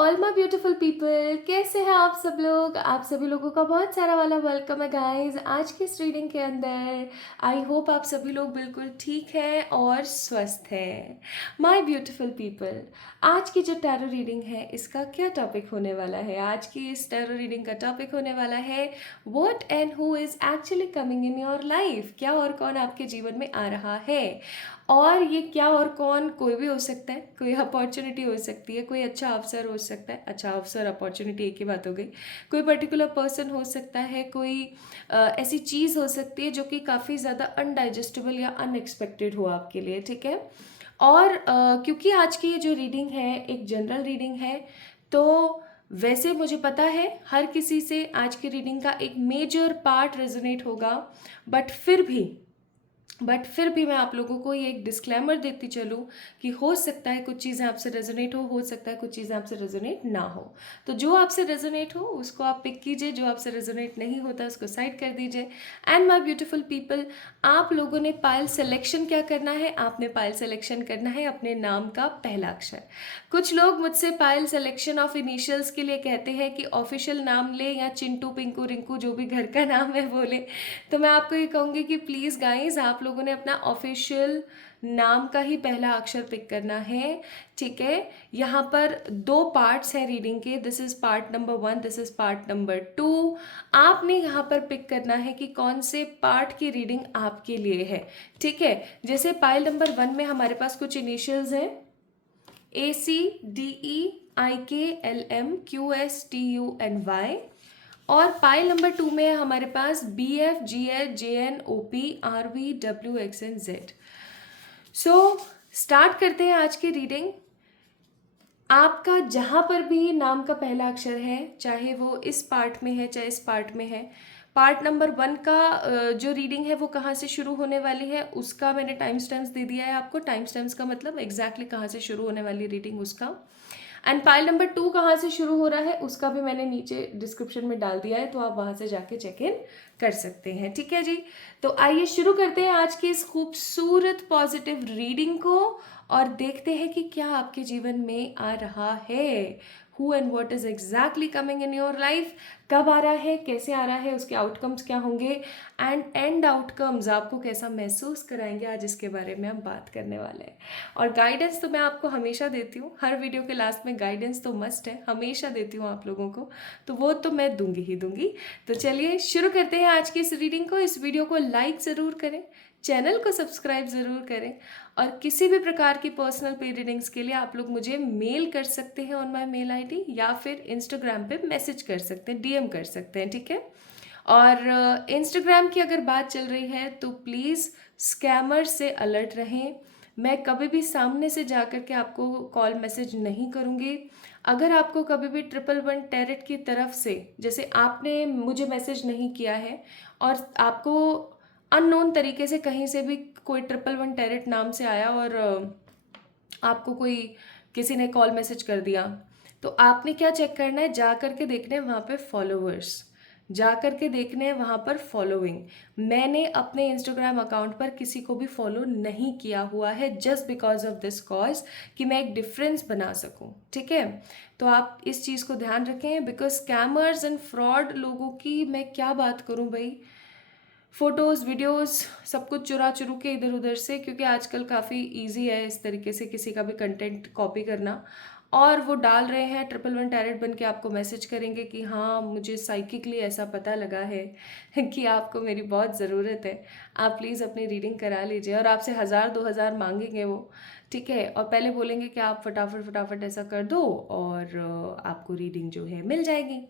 All my beautiful people, कैसे हैं आप सब लोग। आप सभी लोगों का बहुत सारा वाला वेलकम है गाइस आज की इस रीडिंग के अंदर। आई होप आप सभी लोग बिल्कुल ठीक हैं और स्वस्थ हैं। माय ब्यूटीफुल पीपल, आज की जो टैरो रीडिंग है इसका क्या टॉपिक होने वाला है। आज की इस टैरो रीडिंग का टॉपिक होने वाला है what and who is actually coming in your life. क्या और कौन आपके जीवन में आ रहा है, और ये क्या और कौन कोई भी हो सकता है। कोई अपॉर्चुनिटी हो सकती है, कोई अच्छा अवसर हो सकता है। अच्छा अवसर अपॉर्चुनिटी एक ही बात हो गई। कोई पर्टिकुलर पर्सन हो सकता है, कोई ऐसी चीज़ हो सकती है जो कि काफ़ी ज़्यादा अनडाइजेस्टेबल या अनएक्सपेक्टेड हो आपके लिए, ठीक है। और क्योंकि आज की ये जो रीडिंग है एक जनरल रीडिंग है, तो वैसे मुझे पता है हर किसी से आज की रीडिंग का एक मेजर पार्ट रेजोनेट होगा, बट फिर भी मैं आप लोगों को ये एक डिस्क्लेमर देती चलूँ कि हो सकता है कुछ चीज़ें आपसे रेजोनेट हो सकता है कुछ चीज़ें आपसे रेजोनेट ना हो। तो जो आपसे रेजोनेट हो उसको आप पिक कीजिए, जो आपसे रेजोनेट नहीं होता उसको साइड कर दीजिए। एंड माय ब्यूटीफुल पीपल, आप लोगों ने पायल सिलेक्शन क्या करना है, आपने पायल सिलेक्शन करना है अपने नाम का पहला अक्षर। कुछ लोग मुझसे पायल सिलेक्शन ऑफ इनिशियल्स के लिए कहते हैं कि ऑफिशियल नाम ले या चिंटू पिंकू रिंकू जो भी घर का नाम है बोले। तो मैं आपको ये कहूँगी कि प्लीज़ गाइज आप लोगों ने अपना ऑफिशियल नाम का ही पहला अक्षर पिक करना है, ठीक है। यहाँ पर दो पार्ट्स हैं रीडिंग के, this is part number 1, this is part number 2। आपने यहाँ पर पिक करना है कि कौन से पार्ट की रीडिंग आपके लिए है, ठीक है। जैसे पाइल नंबर 1 में हमारे पास कुछ इनिशियल्स हैं, ACDEIKLMQSTUNY, और पाइल नंबर 2 में है हमारे पास BFGHJNOPRVWXNZ। सो स्टार्ट करते हैं आज की रीडिंग। आपका जहाँ पर भी नाम का पहला अक्षर है, चाहे वो इस पार्ट में है चाहे इस पार्ट में है, पार्ट नंबर 1 का जो रीडिंग है वो कहाँ से शुरू होने वाली है उसका मैंने टाइम स्टैम्प्स दे दिया है आपको। टाइम स्टैम्प्स का मतलब एग्जैक्टली कहाँ से शुरू होने वाली रीडिंग उसका। एंड पाइल नंबर 2 कहाँ से शुरू हो रहा है उसका भी मैंने नीचे डिस्क्रिप्शन में डाल दिया है, तो आप वहाँ से जाके चेक इन कर सकते हैं, ठीक है जी। तो आइए शुरू करते हैं आज की इस खूबसूरत पॉजिटिव रीडिंग को और देखते हैं कि क्या आपके जीवन में आ रहा है। Who and what is exactly coming in your life, कब आ रहा है, कैसे आ रहा है, उसके आउटकम्स क्या होंगे, एंड आउटकम्स आपको कैसा महसूस कराएंगे, आज इसके बारे में हम बात करने वाले हैं। और गाइडेंस तो मैं आपको हमेशा देती हूँ, हर वीडियो के लास्ट में गाइडेंस तो मस्ट है, हमेशा देती हूँ आप लोगों को, तो वो तो मैं दूंगी ही दूंगी। तो चलिए शुरू करते हैं आज की इस रीडिंग को। इस वीडियो को लाइक ज़रूर करें, चैनल को सब्सक्राइब ज़रूर करें, और किसी भी प्रकार की पर्सनल पे रीडिंग्स के लिए आप लोग मुझे मेल कर सकते हैं ऑन माय मेल आईडी, या फिर इंस्टाग्राम पे मैसेज कर सकते हैं, डीएम कर सकते हैं, ठीक है। और इंस्टाग्राम की अगर बात चल रही है तो प्लीज़ स्कैमर से अलर्ट रहें। मैं कभी भी सामने से जा कर के आपको कॉल मैसेज नहीं करूँगी। अगर आपको कभी भी 111 टेरेट की तरफ से, जैसे आपने मुझे मैसेज नहीं किया है और आपको अननोन तरीके से कहीं से भी कोई 111 टेरेट नाम से आया और आपको कोई किसी ने कॉल मैसेज कर दिया, तो आपने क्या चेक करना है, जा कर के देखना है वहाँ पे फॉलोवर्स, जा कर के देखने हैं वहाँ पर फॉलोइंग। मैंने अपने इंस्टाग्राम अकाउंट पर किसी को भी फॉलो नहीं किया हुआ है, just because of this cause, कि मैं एक डिफरेंस बना सकूँ, ठीक है। तो आप इस चीज़ को ध्यान रखें, बिकॉज स्कैमर्स एंड फ्रॉड लोगों की मैं क्या बात करूँ भाई, फ़ोटोज़ वीडियोज़ सब कुछ चुरा चुरू के इधर उधर से, क्योंकि आजकल काफ़ी इजी है इस तरीके से किसी का भी कंटेंट कॉपी करना, और वो डाल रहे हैं 111 टैरेट बन के आपको मैसेज करेंगे कि हाँ मुझे साइकिकली ऐसा पता लगा है कि आपको मेरी बहुत ज़रूरत है, आप प्लीज़ अपनी रीडिंग करा लीजिए। और आपसे 1000-2000 मांगेंगे वो, ठीक है, और पहले बोलेंगे कि आप फटाफट फटाफट ऐसा कर दो और आपको रीडिंग जो है मिल जाएगी।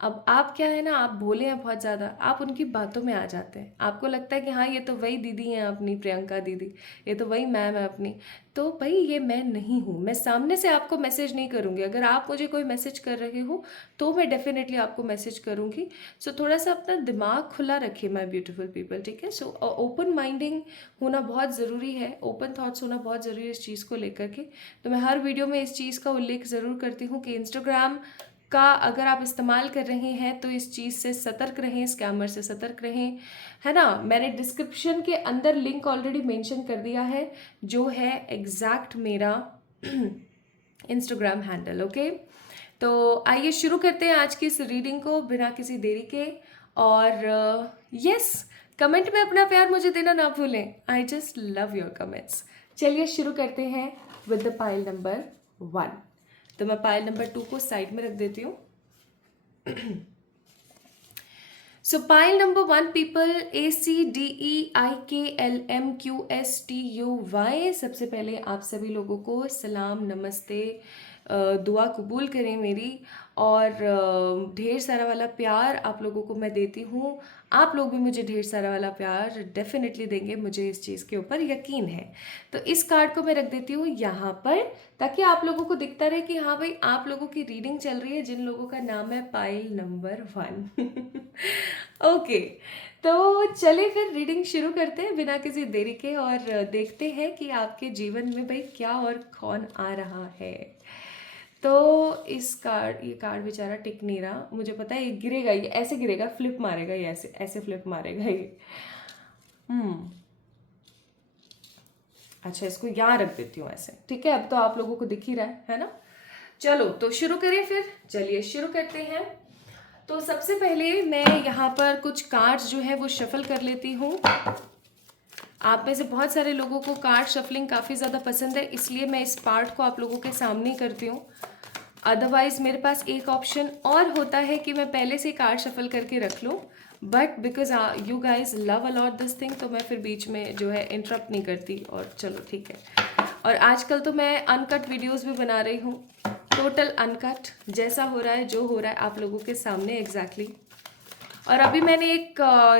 अब आप क्या है ना, आप भोले हैं बहुत ज़्यादा, आप उनकी बातों में आ जाते हैं, आपको लगता है कि हाँ ये तो वही दीदी हैं अपनी प्रियंका दीदी, ये तो वही मैम है अपनी। तो भाई ये मैं नहीं हूँ, मैं सामने से आपको मैसेज नहीं करूँगी। अगर आप मुझे कोई मैसेज कर रहे हो तो मैं डेफिनेटली आपको मैसेज करूँगी। सो थोड़ा सा अपना दिमाग खुला रखिए माय ब्यूटीफुल पीपल, ठीक है। सो ओपन माइंडिंग होना बहुत ज़रूरी है, ओपन थॉट्स होना बहुत ज़रूरी है इस चीज़ को लेकर के। तो मैं हर वीडियो में इस चीज़ का उल्लेख ज़रूर करती हूँ कि इंस्टाग्राम का अगर आप इस्तेमाल कर रहे हैं तो इस चीज़ से सतर्क रहें, स्कैमर से सतर्क रहें, है ना। मैंने डिस्क्रिप्शन के अंदर लिंक ऑलरेडी मेंशन कर दिया है, जो है एग्जैक्ट मेरा इंस्टाग्राम हैंडल, ओके। तो आइए शुरू करते हैं आज की इस रीडिंग को बिना किसी देरी के। और यस, कमेंट में अपना प्यार मुझे देना ना भूलें। I just love your comments. चलिए शुरू करते हैं विद द पाइल नंबर 1। तो मैं पाइल नंबर 2 को साइड में रख देती हूँ। So pile number 1 people, ACDEIKLMQSTUY। सबसे पहले आप सभी लोगों को सलाम, नमस्ते, दुआ कबूल करें मेरी। और ढेर सारा वाला प्यार आप लोगों को मैं देती हूँ। आप लोग भी मुझे ढेर सारा वाला प्यार डेफिनेटली देंगे, मुझे इस चीज़ के ऊपर यकीन है। तो इस कार्ड को मैं रख देती हूँ यहाँ पर, ताकि आप लोगों को दिखता रहे कि हाँ भाई आप लोगों की रीडिंग चल रही है, जिन लोगों का नाम है पाइल नंबर 1। ओके, तो चलिए फिर रीडिंग शुरू करते हैं बिना किसी देरी के, और देखते हैं कि आपके जीवन में भाई क्या और कौन आ रहा है। तो इस कार्ड, ये कार्ड बेचारा टिक नहीं रहा, मुझे पता है ये गिरेगा, ये ऐसे गिरेगा, फ्लिप मारेगा, ये ऐसे ऐसे फ्लिप मारेगा ये। अच्छा, इसको यहाँ रख देती हूँ ऐसे, ठीक है। अब तो आप लोगों को दिख ही रहा है ना। चलो तो शुरू करें फिर, चलिए शुरू करते हैं। तो सबसे पहले मैं यहाँ पर कुछ कार्ड्स जो है वो शफल कर लेती हूँ। आप में से बहुत सारे लोगों को कार्ड शफलिंग काफ़ी ज़्यादा पसंद है, इसलिए मैं इस पार्ट को आप लोगों के सामने ही करती हूँ। अदरवाइज़ मेरे पास एक ऑप्शन और होता है कि मैं पहले से कार्ड शफल करके रख लूँ, but because you guys love a lot this thing, तो मैं फिर बीच में जो है इंटरप्ट नहीं करती। और चलो ठीक है। और आजकल तो मैं अनकट वीडियोस भी बना रही हूँ, टोटल अनकट, जैसा हो रहा है जो हो रहा है आप लोगों के सामने एग्जैक्टली। और अभी मैंने एक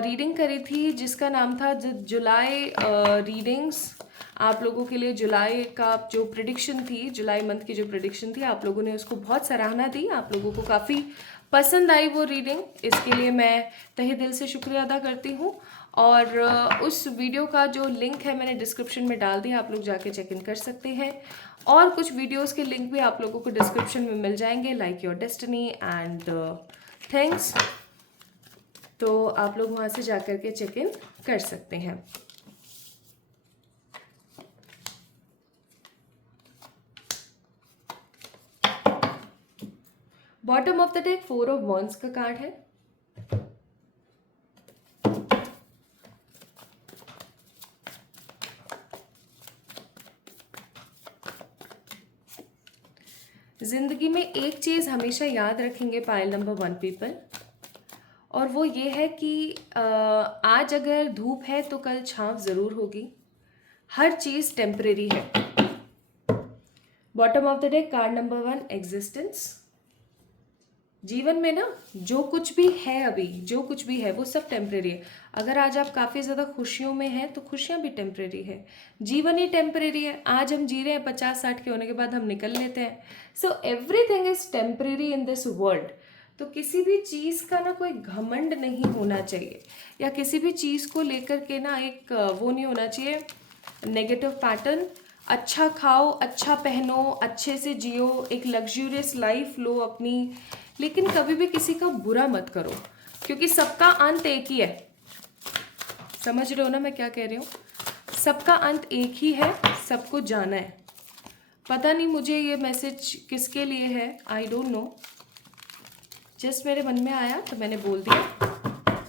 रीडिंग करी थी जिसका नाम था जुलाई रीडिंग्स। आप लोगों के लिए जुलाई का जो प्रिडिक्शन थी, जुलाई मंथ की जो प्रिडिक्शन थी, आप लोगों ने उसको बहुत सराहना दी, आप लोगों को काफ़ी पसंद आई वो रीडिंग। इसके लिए मैं तहे दिल से शुक्रिया अदा करती हूँ। और उस वीडियो का जो लिंक है मैंने डिस्क्रिप्शन में डाल दिया, आप लोग जाके चेक इन कर सकते हैं। और कुछ वीडियोस के लिंक भी आप लोगों को डिस्क्रिप्शन में मिल जाएंगे, like your destiny and things. तो आप लोग वहाँ से जाकर के चेक इन कर सकते हैं। Bottom of the deck 4 of wands का कार्ड है। जिंदगी में एक चीज़ हमेशा याद रखेंगे पाइल नंबर 1 पीपल, और वो ये है कि आज अगर धूप है तो कल छांव ज़रूर होगी। हर चीज़ टेम्परेरी है। Bottom of the deck card number 1 existence. जीवन में ना जो कुछ भी है, अभी जो कुछ भी है वो सब टेम्परेरी है। अगर आज आप काफ़ी ज़्यादा खुशियों में हैं तो खुशियाँ भी टेम्परेरी है, जीवन ही टेम्परेरी है। आज हम जी रहे हैं, 50-60 के होने के बाद हम निकल लेते हैं। So everything is temporary in this world. तो किसी भी चीज़ का ना कोई घमंड नहीं होना चाहिए, या किसी भी चीज़ को लेकर के ना एक वो नहीं होना चाहिए नेगेटिव पैटर्न। अच्छा खाओ, अच्छा पहनो, अच्छे से जियो, एक लग्जूरियस लाइफ लो अपनी, लेकिन कभी भी किसी का बुरा मत करो, क्योंकि सबका अंत एक ही है। समझ रहे हो ना मैं क्या कह रही हूँ? सबका अंत एक ही है, सबको जाना है। पता नहीं मुझे ये मैसेज किसके लिए है, आई डोंट नो, जस्ट मेरे मन में आया तो मैंने बोल दिया।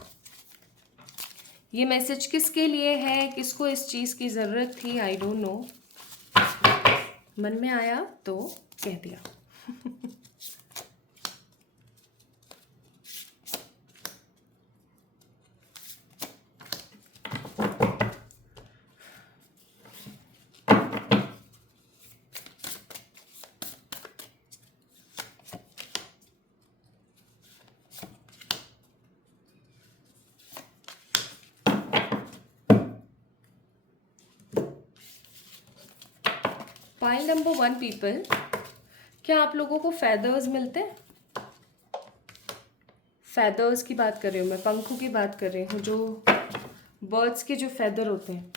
ये मैसेज किसके लिए है, किसको इस चीज़ की ज़रूरत थी, आई डोंट नो, मन में आया तो कह दिया। पाइल नंबर 1 पीपल, क्या आप लोगों को फेदर्स मिलते हैं? फेदर्स की बात कर रही हूँ मैं, पंखों की बात कर रही हूँ, जो बर्ड्स के जो फेदर होते हैं,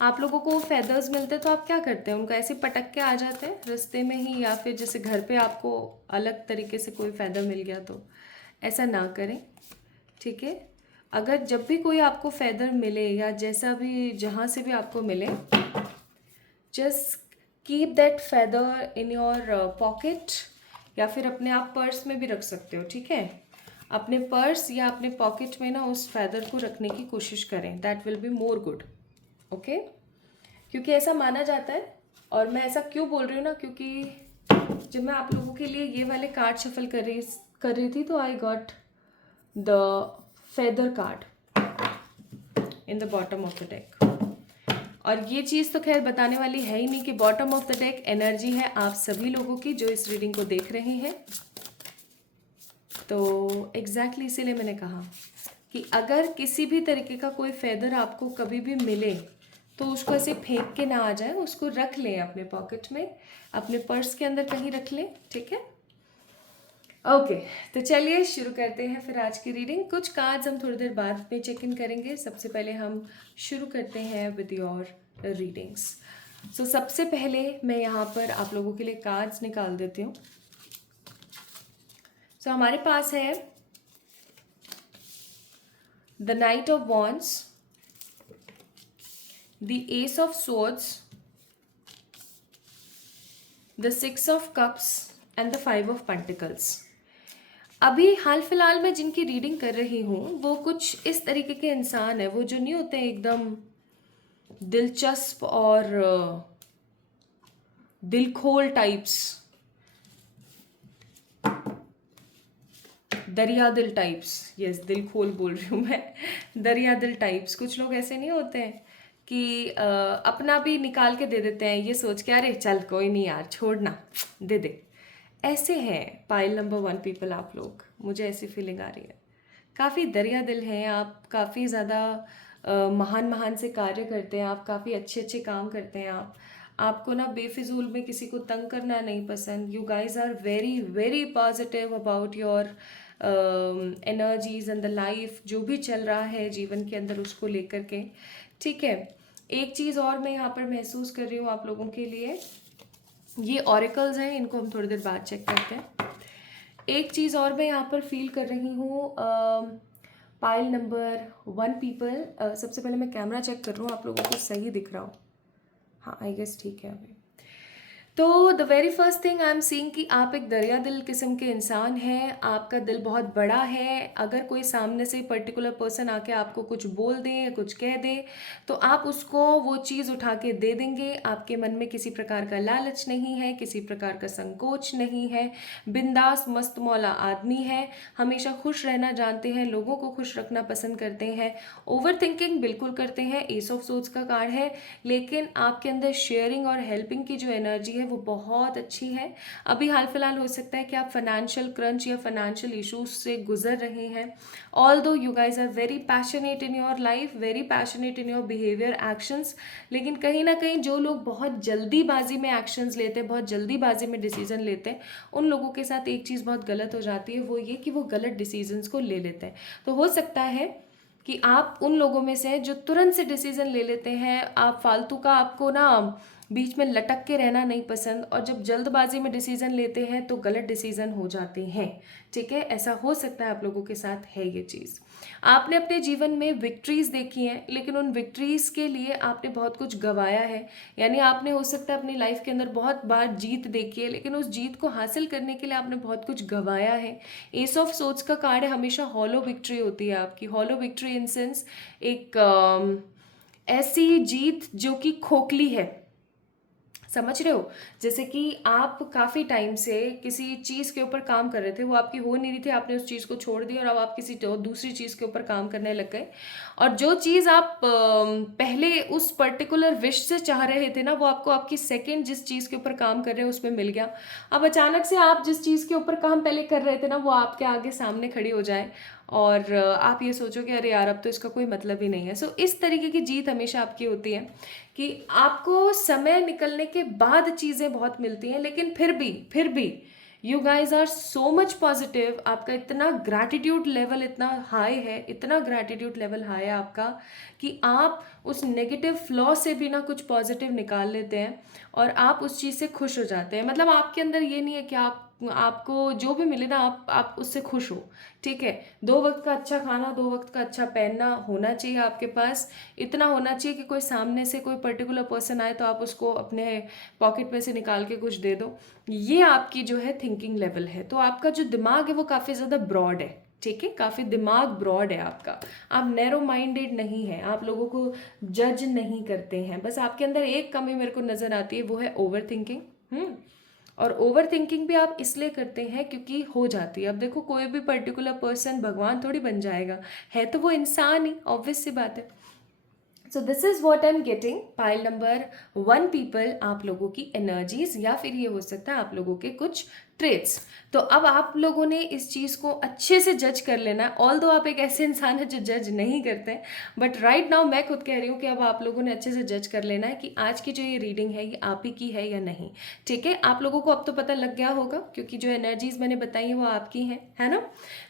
आप लोगों को फेदर्स मिलते हैं तो आप क्या करते हैं? उनको ऐसे पटक के आ जाते हैं रास्ते में ही, या फिर जैसे घर पे आपको अलग तरीके से कोई फेदर मिल गया तो ऐसा ना करें, ठीक है। अगर जब भी कोई आपको फेदर मिले या जैसा भी जहाँ से भी आपको मिले, just keep that feather in your pocket या फिर अपने आप पर्स में भी रख सकते हो, ठीक है। अपने पर्स या अपने पॉकेट में ना उस फैदर को रखने की कोशिश करें, that will be more good, okay. क्योंकि ऐसा माना जाता है, और मैं ऐसा क्यों बोल रही हूँ ना, क्योंकि जब मैं आप लोगों के लिए ये वाले कार्ड शफल कर रही थी तो I got the feather card in the bottom of the deck. और ये चीज़ तो खैर बताने वाली है ही नहीं कि bottom of the deck energy है आप सभी लोगों की जो इस रीडिंग को देख रहे हैं। तो एग्जैक्टली इसीलिए मैंने कहा कि अगर किसी भी तरीके का कोई फेदर आपको कभी भी मिले तो उसको ऐसे फेंक के ना आ जाए, उसको रख लें अपने पॉकेट में, अपने पर्स के अंदर कहीं रख लें, ठीक है। ओके, तो चलिए शुरू करते हैं फिर आज की रीडिंग। कुछ कार्ड्स हम थोड़ी देर बाद में चेक इन करेंगे। सबसे पहले हम शुरू करते हैं विद योर रीडिंग्स। सो सबसे पहले मैं यहाँ पर आप लोगों के लिए कार्ड्स निकाल देती हूँ। सो हमारे पास है the night of wands, the ace of swords, the six of cups and the five of pentacles. अभी हाल फिलहाल में जिनकी रीडिंग कर रही हूँ वो कुछ इस तरीके के इंसान है, वो जो नहीं होते हैं एकदम दिलचस्प और दिलखोल टाइप्स, दरिया दिल टाइप्स, यस दिल खोल बोल रही हूँ मैं, दरिया दिल टाइप्स। कुछ लोग ऐसे नहीं होते हैं कि अपना भी निकाल के दे देते हैं ये सोच के अरे चल कोई नहीं यार छोड़ना दे दे, ऐसे हैं पाइल नंबर 1 पीपल आप लोग, मुझे ऐसी फीलिंग आ रही है। काफ़ी दरिया दिल हैं आप, काफ़ी ज़्यादा महान महान से कार्य करते हैं आप, काफ़ी अच्छे अच्छे काम करते हैं आप। आपको ना बेफिजूल में किसी को तंग करना नहीं पसंद। You guys are very very positive about your energies and the life, जो भी चल रहा है जीवन के अंदर उसको लेकर के, ठीक है। एक चीज़ और मैं यहाँ पर महसूस कर रही हूँ आप लोगों के लिए, ये ऑरिकल्स हैं, इनको हम थोड़ी देर बाद चेक करते हैं। एक चीज़ और मैं यहाँ पर फील कर रही हूँ पाइल नंबर 1 पीपल। सबसे पहले मैं कैमरा चेक कर रहा हूँ आप लोगों को सही दिख रहा हूँ, हाँ आई गेस ठीक है अभी। तो the very first thing I am seeing कि आप एक दरिया दिल किस्म के इंसान हैं, आपका दिल बहुत बड़ा है। अगर कोई सामने से पर्टिकुलर पर्सन आके आपको कुछ बोल दे या कुछ कह दे तो आप उसको वो चीज़ उठा के दे देंगे। आपके मन में किसी प्रकार का लालच नहीं है, किसी प्रकार का संकोच नहीं है, बिंदास मस्त मौला आदमी है, हमेशा खुश रहना जानते हैं, लोगों को खुश रखना पसंद करते हैं, ओवर थिंकिंग बिल्कुल करते हैं, एस ऑफ सोर्ड्स का कार्ड है, लेकिन आपके अंदर शेयरिंग और हेल्पिंग की जो एनर्जी है वो बहुत अच्छी है। अभी हाल फिलहाल हो सकता है कि आप फाइनेंशियल क्रंच या फाइनेंशियल इश्यूज से गुजर रहे हैं। Although you guys are very passionate in your life, very passionate in your behaviour actions, लेकिन कहीं ना कहीं जो लोग बहुत जल्दीबाजी में एक्शंस लेते हैं, बहुत जल्दीबाजी में डिसीजन लेते हैं, उन लोगों के साथ एक चीज़ बहुत गलत हो जाती है, वो ये कि वो गलत डिसीजंस को ले लेते हैं। तो हो सकता है कि आप उन लोगों में से जो तुरंत से डिसीजन ले लेते हैं, आप फालतू का, आपको ना बीच में लटक के रहना नहीं पसंद, और जब जल्दबाजी में डिसीजन लेते हैं तो गलत डिसीजन हो जाते हैं, ठीक है। ऐसा हो सकता है आप लोगों के साथ है ये चीज़। आपने अपने जीवन में विक्ट्रीज देखी हैं, लेकिन उन विक्ट्रीज के लिए आपने बहुत कुछ गंवाया है, यानी आपने हो सकता है अपनी लाइफ के अंदर बहुत बार जीत देखी है, लेकिन उस जीत को हासिल करने के लिए आपने बहुत कुछ गंवाया है। एस ऑफ सोर्ड्स का कार्ड है, हमेशा हॉलो विक्ट्री होती है आपकी। हॉलो विक्ट्री इन सेंस एक ऐसी जीत जो कि खोखली है, समझ रहे हो। जैसे कि आप काफ़ी टाइम से किसी चीज़ के ऊपर काम कर रहे थे, वो आपकी हो नहीं रही थी, आपने उस चीज़ को छोड़ दिया और अब आप किसी दूसरी चीज़ के ऊपर काम करने लग गए, और जो चीज़ आप पहले उस पर्टिकुलर विश से चाह रहे थे ना, वो आपको आपकी सेकंड जिस चीज़ के ऊपर काम कर रहे हैं उसमें मिल गया। अब अचानक से आप जिस चीज़ के ऊपर काम पहले कर रहे थे ना, वो आपके आगे सामने खड़ी हो जाए और आप ये सोचो कि अरे यार अब तो इसका कोई मतलब ही नहीं है। सो इस तरीके की जीत हमेशा आपकी होती है कि आपको समय निकलने के बाद चीज़ें बहुत मिलती हैं, लेकिन फिर भी you guys are so much positive. आपका इतना ग्रैटिट्यूड लेवल इतना हाई है, इतना ग्रैटिट्यूड लेवल हाई है आपका कि आप उस नेगेटिव फ्लॉ से भी ना कुछ पॉजिटिव निकाल लेते हैं और आप उस चीज़ से खुश हो जाते हैं। मतलब आपके अंदर ये नहीं है कि आप आपको जो भी मिले ना आप उससे खुश हो, ठीक है। 2 वक्त का अच्छा खाना, 2 वक्त का अच्छा पहनना होना चाहिए आपके पास। इतना होना चाहिए कि कोई सामने से कोई पर्टिकुलर पर्सन आए तो आप उसको अपने पॉकेट में से निकाल के कुछ दे दो। ये आपकी जो है थिंकिंग लेवल है। तो आपका जो दिमाग है वो काफ़ी ज़्यादा ब्रॉड है, ठीक है, काफ़ी दिमाग ब्रॉड है आपका। आप नैरो माइंडेड नहीं है, आप लोगों को जज नहीं करते हैं। बस आपके अंदर एक कमी मेरे को नज़र आती है, वो है ओवर थिंकिंग। और ओवर थिंकिंग भी आप इसलिए करते हैं क्योंकि हो जाती है। अब देखो, कोई भी पर्टिकुलर पर्सन भगवान थोड़ी बन जाएगा, है तो वो इंसान ही, ऑब्वियस सी बात है। सो this is what I am getting. Pile number 1 people, आप लोगों की एनर्जीज, या फिर ये हो सकता है आप लोगों के कुछ ट्रेट्स। तो अब आप लोगों ने इस चीज़ को अच्छे से जज कर लेना है। ऑल दो आप एक ऐसे इंसान है जो जज नहीं करते हैं, बट राइट नाउ मैं खुद कह रही हूँ कि अब आप लोगों ने अच्छे से जज कर लेना है कि आज की जो ये रीडिंग है ये आप ही की है या नहीं, ठीक है। आप लोगों को अब तो पता लग गया होगा क्योंकि जो एनर्जीज मैंने बताई हैं वो आपकी हैं, है ना।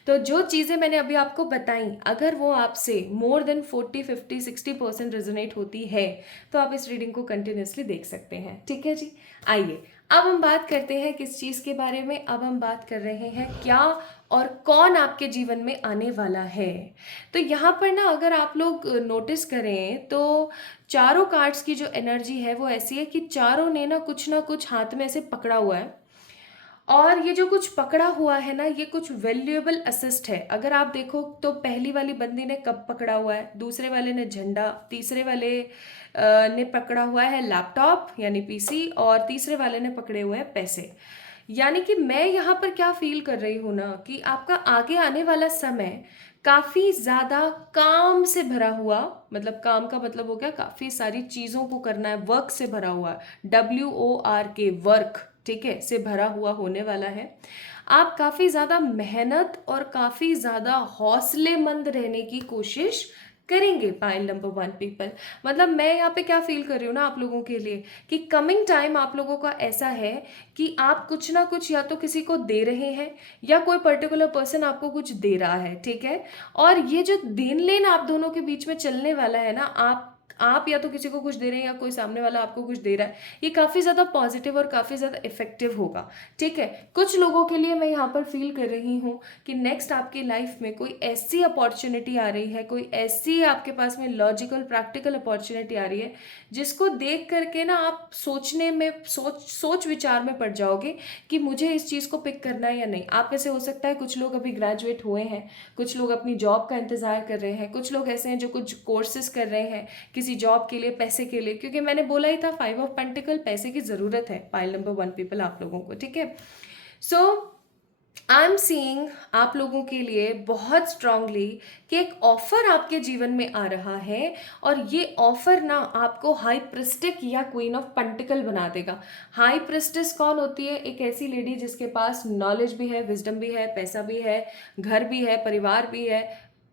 तो जो चीज़ें मैंने अभी आपको बताई, अगर वो आपसे मोर देन 40, 50, 60% रेजोनेट होती है तो आप इस रीडिंग को कंटिन्यूसली देख सकते हैं, ठीक है जी। आइए अब हम बात करते हैं किस चीज़ के बारे में। अब हम बात कर रहे हैं क्या और कौन आपके जीवन में आने वाला है। तो यहाँ पर ना अगर आप लोग नोटिस करें तो चारों कार्ड्स की जो एनर्जी है वो ऐसी है कि चारों ने ना कुछ हाथ में ऐसे पकड़ा हुआ है। और ये जो कुछ पकड़ा हुआ है ना, ये कुछ वैल्यूएबल असिस्ट है। अगर आप देखो तो पहली वाली बंदी ने कप पकड़ा हुआ है, दूसरे वाले ने झंडा, तीसरे वाले ने पकड़ा हुआ है लैपटॉप यानी पीसी, और तीसरे वाले ने पकड़े हुए हैं पैसे। यानी कि मैं यहाँ पर क्या फील कर रही हूँ ना कि आपका आगे आने वाला समय काफ़ी ज़्यादा काम से भरा हुआ, मतलब काम का मतलब हो गया काफ़ी सारी चीज़ों को करना है, वर्क से भरा हुआ, WORK वर्क, ठीक है, से भरा हुआ होने वाला है। आप काफ़ी ज़्यादा मेहनत और काफ़ी ज़्यादा हौसलेमंद रहने की कोशिश करेंगे पाइल नंबर 1 पीपल। मतलब मैं यहाँ पे क्या फील कर रही हूँ ना आप लोगों के लिए कि कमिंग टाइम आप लोगों का ऐसा है कि आप कुछ ना कुछ या तो किसी को दे रहे हैं या कोई पर्टिकुलर पर्सन आपको कुछ दे रहा है, ठीक है। और ये जो देन लेन आप दोनों के बीच में चलने वाला है ना, आप या तो किसी को कुछ दे रहे हैं या कोई सामने वाला आपको कुछ दे रहा है, ये काफ़ी ज़्यादा पॉजिटिव और काफ़ी ज़्यादा इफेक्टिव होगा, ठीक है। कुछ लोगों के लिए मैं यहाँ पर फील कर रही हूँ कि नेक्स्ट आपकी लाइफ में कोई ऐसी अपॉर्चुनिटी आ रही है, कोई ऐसी आपके पास में लॉजिकल प्रैक्टिकल अपॉर्चुनिटी आ रही है जिसको देख करके ना आप सोचने में सोच विचार में पड़ जाओगे कि मुझे इस चीज़ को पिक करना है या नहीं। आप में से हो सकता है कुछ लोग अभी ग्रेजुएट हुए हैं, कुछ लोग अपनी जॉब का इंतज़ार कर रहे हैं, कुछ लोग ऐसे हैं जो कुछ कोर्सेज कर रहे हैं किसी जॉब के लिए, पैसे के लिए, क्योंकि मैंने बोला ही था 5 ऑफ पेंटिकल, पैसे की ज़रूरत है पाइल नंबर 1 पीपल आप लोगों को, ठीक है। सो आई एम सीइंग आप लोगों के लिए बहुत स्ट्रांगली कि एक ऑफर आपके जीवन में आ रहा है, और ये ऑफर ना आपको हाई प्रिस्टिक या क्वीन ऑफ पेंटिकल बना देगा। हाई प्रिस्टिस कौन होती है? एक ऐसी लेडी जिसके पास नॉलेज भी है, विजडम भी है, पैसा भी है, घर भी है, परिवार भी है,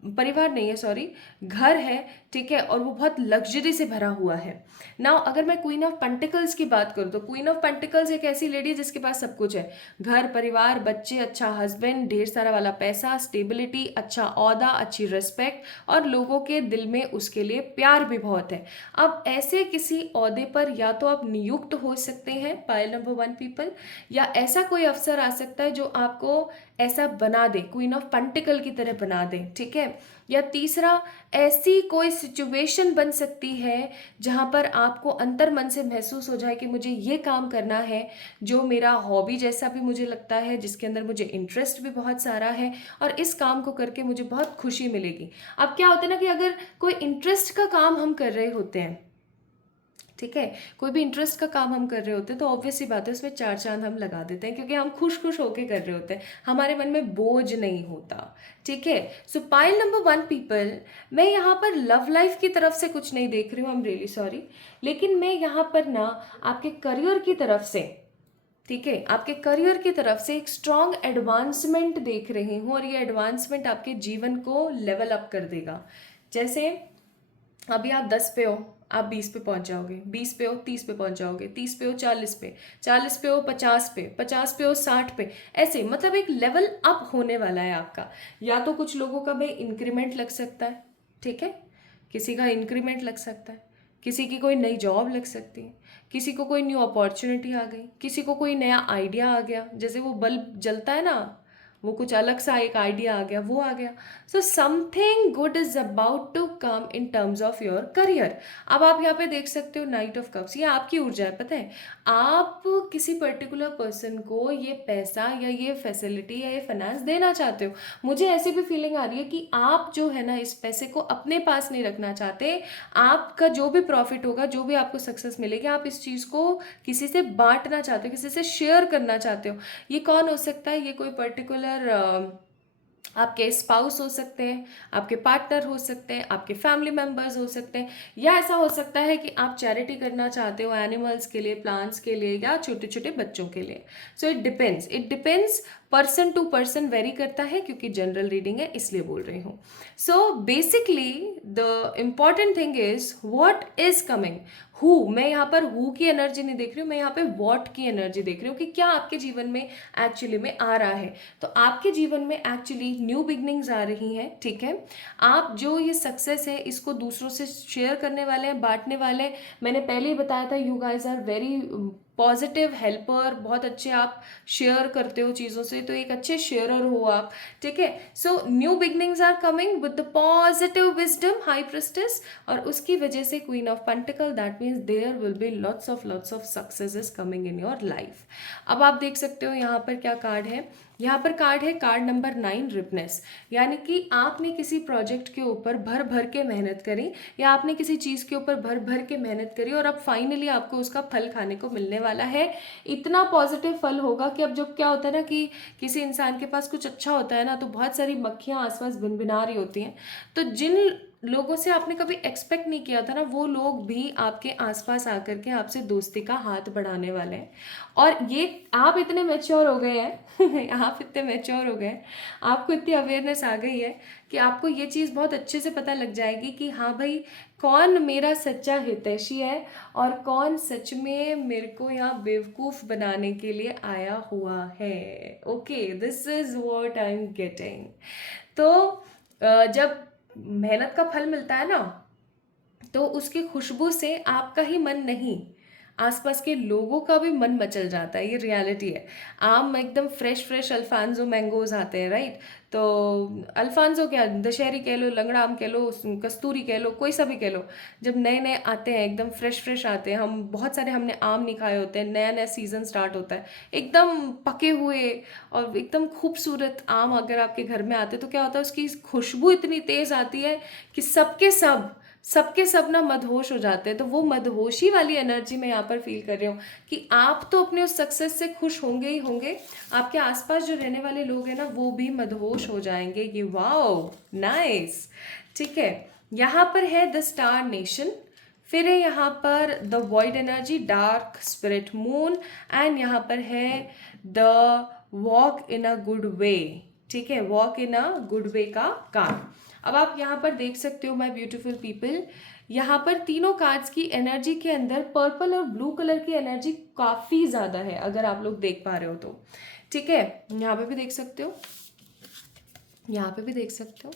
परिवार नहीं है सॉरी, घर है, ठीक है, और वो बहुत लग्जरी से भरा हुआ है। नाउ अगर मैं क्वीन ऑफ पेंटिकल्स की बात करूँ तो क्वीन ऑफ पेंटिकल्स एक ऐसी लेडी जिसके पास सब कुछ है, घर, परिवार, बच्चे, अच्छा हस्बैंड, ढेर सारा वाला पैसा, स्टेबिलिटी, अच्छा ओहदा, अच्छी रिस्पेक्ट, और लोगों के दिल में उसके लिए प्यार भी बहुत है। अब ऐसे किसी ओहदे पर या तो आप नियुक्त हो सकते हैं पाइल नंबर 1 पीपल, या ऐसा कोई अफसर आ सकता है जो आपको ऐसा बना दे, क्वीन ऑफ पेंटिकल की तरह बना दे, ठीक है। या तीसरा, ऐसी कोई सिचुएशन बन सकती है जहाँ पर आपको अंतर मन से महसूस हो जाए कि मुझे ये काम करना है जो मेरा हॉबी जैसा भी मुझे लगता है, जिसके अंदर मुझे इंटरेस्ट भी बहुत सारा है, और इस काम को करके मुझे बहुत खुशी मिलेगी। अब क्या होता है ना कि अगर कोई इंटरेस्ट का काम हम कर रहे होते हैं, ठीक है, कोई भी इंटरेस्ट का काम हम कर रहे होते हैं तो ऑब्वियस सी बात है उसमें 4 चांद हम लगा देते हैं क्योंकि हम खुश खुश होके कर रहे होते हैं, हमारे मन में बोझ नहीं होता, ठीक है। सो पाइल नंबर 1 पीपल, मैं यहाँ पर लव लाइफ की तरफ से कुछ नहीं देख रही हूँ, आई एम रियली सॉरी, लेकिन मैं यहाँ पर ना आपके करियर की तरफ से, ठीक है, आपके करियर की तरफ से एक स्ट्रॉन्ग एडवांसमेंट देख रही हूँ, और ये एडवांसमेंट आपके जीवन को लेवल अप कर देगा। जैसे अभी आप 10 पे हो, आप 20 पे पहुंच जाओगे, 20 पे हो 30 पे पहुंच जाओगे, 30 पे हो 40 पे, 40 पे हो 50 पे, 50 पे हो 60 पे, ऐसे मतलब एक लेवल अप होने वाला है आपका। या तो कुछ लोगों का भाई इंक्रीमेंट लग सकता है, ठीक है, किसी का इंक्रीमेंट लग सकता है, किसी की कोई नई जॉब लग सकती है, किसी को कोई न्यू अपॉर्चुनिटी आ गई, किसी को कोई नया आइडिया आ गया, जैसे वो बल्ब जलता है ना, वो कुछ अलग सा एक आइडिया आ गया, वो आ गया। So something good is about to come in terms of your career. अब आप यहाँ पे देख सकते हो नाइट ऑफ कप्स, ये आपकी ऊर्जा है, पता है। आप किसी पर्टिकुलर पर्सन को ये पैसा या ये फैसिलिटी या ये फाइनेंस देना चाहते हो। मुझे ऐसी भी फीलिंग आ रही है कि आप जो है ना इस पैसे को अपने पास नहीं रखना चाहते। आपका जो भी प्रॉफिट होगा, जो भी आपको सक्सेस मिलेगी, आप इस चीज़ को किसी से बांटना चाहते हो, किसी से शेयर करना चाहते हो। ये कौन हो सकता है? ये कोई पर्टिकुलर आपके स्पाउस हो सकते हैं, आपके पार्टनर हो सकते हैं, आपके फैमिली मेम्बर्स हो सकते हैं, या ऐसा हो सकता है कि आप चैरिटी करना चाहते हो एनिमल्स के लिए, प्लांट्स के लिए, या छोटे छोटे बच्चों के लिए। So it depends, person to person vary करता है, क्योंकि जनरल रीडिंग है इसलिए बोल रही हूँ। So basically the important thing is what is coming. Who, मैं यहाँ पर हु की एनर्जी नहीं देख रही हूँ, मैं यहाँ पे व्हाट की एनर्जी देख रही हूँ कि क्या आपके जीवन में एक्चुअली में आ रहा है। तो आपके जीवन में एक्चुअली न्यू बिगनिंग्स आ रही हैं, ठीक है। आप जो ये सक्सेस है इसको दूसरों से शेयर करने वाले हैं, बांटने वाले हैं। मैंने पहले ही बताया था, you guys are very positive helper, बहुत अच्छे आप शेयर करते हो चीज़ों से, तो एक अच्छे शेयरर हो आप, ठीक है। So new beginnings are coming with the positive wisdom, high priestess, और उसकी वजह से queen of pentacle, that means there will be lots of successes coming in your life. अब आप देख सकते हो यहाँ पर क्या कार्ड है। यहाँ पर कार्ड है, कार्ड नंबर 9, रिपनेस। यानी कि आपने किसी प्रोजेक्ट के ऊपर भर भर के मेहनत करी, या आपने किसी चीज़ के ऊपर भर भर के मेहनत करी, और अब फाइनली आपको उसका फल खाने को मिलने वाला है। इतना पॉजिटिव फल होगा कि अब जब क्या होता है ना कि किसी इंसान के पास कुछ अच्छा होता है ना, तो बहुत सारी मक्खियाँ आसपास भिनभिना रही होती हैं। तो जिन लोगों से आपने कभी एक्सपेक्ट नहीं किया था ना, वो लोग भी आपके आसपास आकर के आपसे दोस्ती का हाथ बढ़ाने वाले हैं। और ये आप इतने मैच्योर हो गए हैं आप इतने मैच्योर हो गए, आपको इतनी अवेयरनेस आ गई है कि आपको ये चीज़ बहुत अच्छे से पता लग जाएगी कि हाँ भाई, कौन मेरा सच्चा हितैषी है और कौन सच में मेरे को यहाँ बेवकूफ़ बनाने के लिए आया हुआ है। Okay, this is what I am getting. तो जब मेहनत का फल मिलता है ना, तो उसकी खुशबू से आपका ही मन नहीं, आसपास के लोगों का भी मन मचल जाता है। ये रियलिटी है। आम एकदम फ्रेश फ्रेश अल्फांजो मैंगोज आते हैं, राइट। तो अल्फांजो क्या, दशहरी कह लो, लंगड़ा आम कह लो, कस्तूरी कह लो, कोई सा भी कह लो, जब नए नए आते हैं एकदम फ्रेश फ्रेश आते हैं, हम बहुत सारे हमने आम नहीं खाए होते हैं, नया नया सीजन स्टार्ट होता है, एकदम पके हुए और एकदम खूबसूरत आम अगर आपके घर में आते हैं, तो क्या होता है, उसकी खुशबू इतनी तेज़ आती है कि सबके सब ना मदहोश हो जाते हैं। तो वो मदहोशी वाली एनर्जी मैं यहाँ पर फील कर रही हूँ कि आप तो अपने उस सक्सेस से खुश होंगे ही होंगे, आपके आसपास जो रहने वाले लोग हैं ना, वो भी मदहोश हो जाएंगे। ये वाओ, नाइस, ठीक है। यहाँ पर है द स्टार नेशन, फिर है यहाँ पर the void energy, dark spirit moon, and यहाँ पर है the walk in a good way, ठीक है, walk in a good way का कार्ड। अब आप यहाँ पर देख सकते हो माय ब्यूटीफुल पीपल, यहाँ पर तीनों कार्ड्स की एनर्जी के अंदर पर्पल और ब्लू कलर की एनर्जी काफ़ी ज़्यादा है, अगर आप लोग देख पा रहे हो तो, ठीक है। यहाँ पे भी देख सकते हो, यहाँ पे भी देख सकते हो,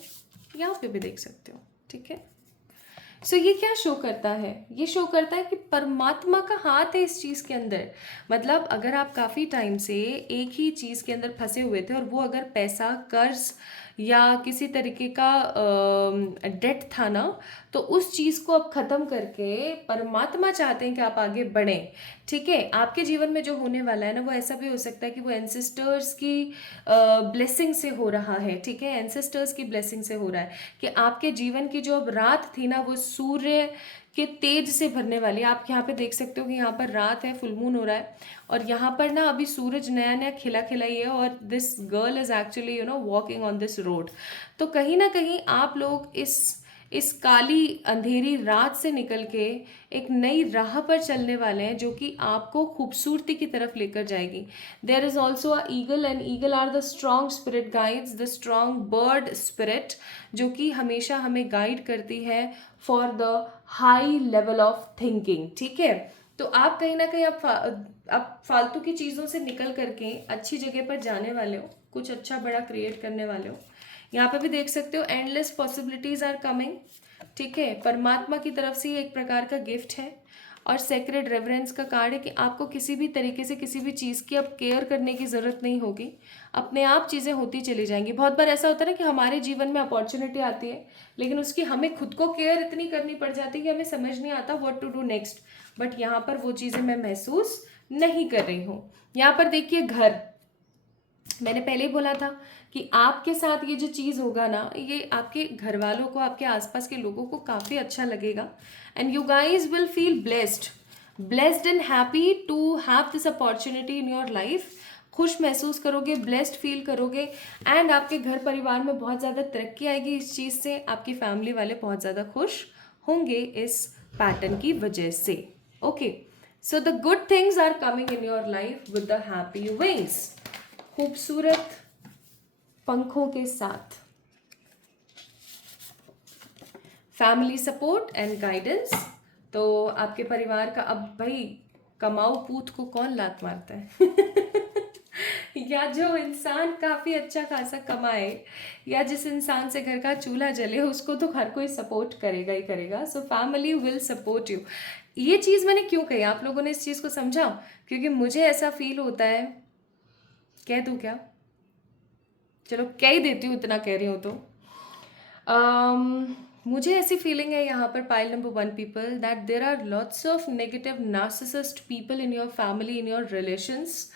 यहाँ पे भी देख सकते हो, ठीक है। सो ये क्या शो करता है? ये शो करता है कि परमात्मा का हाथ है इस चीज़ के अंदर। मतलब अगर आप काफ़ी टाइम से एक ही चीज़ के अंदर फंसे हुए थे, और वो अगर पैसा, कर्ज या किसी तरीके का डेट था ना, तो उस चीज़ को अब ख़त्म करके परमात्मा चाहते हैं कि आप आगे बढ़ें, ठीक है। आपके जीवन में जो होने वाला है ना, वो ऐसा भी हो सकता है कि वो एंसेस्टर्स की ब्लेसिंग से हो रहा है, ठीक है। एंसेस्टर्स की ब्लेसिंग से हो रहा है कि आपके जीवन की जो अब रात थी ना, वो सूर्य के तेज से भरने वाली है। आप यहाँ पे देख सकते हो कि यहाँ पर रात है, फुल मून हो रहा है, और यहाँ पर ना अभी सूरज नया नया खिला खिला ही है, और this girl is actually walking on this road. तो कहीं ना कहीं आप लोग इस काली अंधेरी रात से निकल के एक नई राह पर चलने वाले हैं, जो कि आपको खूबसूरती की तरफ लेकर जाएगी। There is also a eagle, and eagle are the strong spirit guides, the strong bird spirit, जो कि हमेशा हमें गाइड करती है for the high level of thinking, ठीक है। तो आप कहीं ना कहीं आप फालतू की चीज़ों से निकल करके अच्छी जगह पर जाने वाले हो, कुछ अच्छा बड़ा क्रिएट करने वाले हो। यहाँ पे भी देख सकते हो एंडलेस पॉसिबिलिटीज आर कमिंग, ठीक है। परमात्मा की तरफ से एक प्रकार का गिफ्ट है। और सेक्रेड रेवरेंस का कार्ड है कि आपको किसी भी तरीके से किसी भी चीज़ की अब केयर करने की ज़रूरत नहीं होगी, अपने आप चीज़ें होती चली जाएंगी। बहुत बार ऐसा होता है ना कि हमारे जीवन में अपॉर्चुनिटी आती है, लेकिन उसकी हमें खुद को केयर इतनी करनी पड़ जाती है कि हमें समझ नहीं आता what to do next. But यहाँ पर वो चीज़ें मैं महसूस नहीं कर रही हूँ। यहाँ पर देखिए घर, मैंने पहले ही बोला था कि आपके साथ ये जो चीज़ होगा ना, ये आपके घर वालों को, आपके आसपास के लोगों को काफ़ी अच्छा लगेगा। And you guys will feel blessed and happy to have this opportunity in your life. खुश महसूस करोगे, ब्लेस्ड फील करोगे, एंड आपके घर परिवार में बहुत ज़्यादा तरक्की आएगी इस चीज़ से। आपकी फैमिली वाले बहुत ज़्यादा खुश होंगे इस पैटर्न की वजह से। Okay, so the good things are coming in your life with the happy wings. खूबसूरत पंखों के साथ फैमिली सपोर्ट एंड गाइडेंस। तो आपके परिवार का, अब भाई कमाऊ पूत को कौन लात मारता है या जो इंसान काफ़ी अच्छा खासा कमाए, या जिस इंसान से घर का चूल्हा जले, उसको तो हर कोई सपोर्ट करेगा ही करेगा। So family will support you. ये चीज़ मैंने क्यों कही, आप लोगों ने इस चीज़ को समझा? क्योंकि मुझे ऐसा फील होता है, कह दूँ क्या? चलो कह ही देती हूँ, इतना कह रही हूँ तो। मुझे ऐसी फीलिंग है यहाँ पर, pile number 1 people, that there are lots of negative narcissist people in your family, in your relations,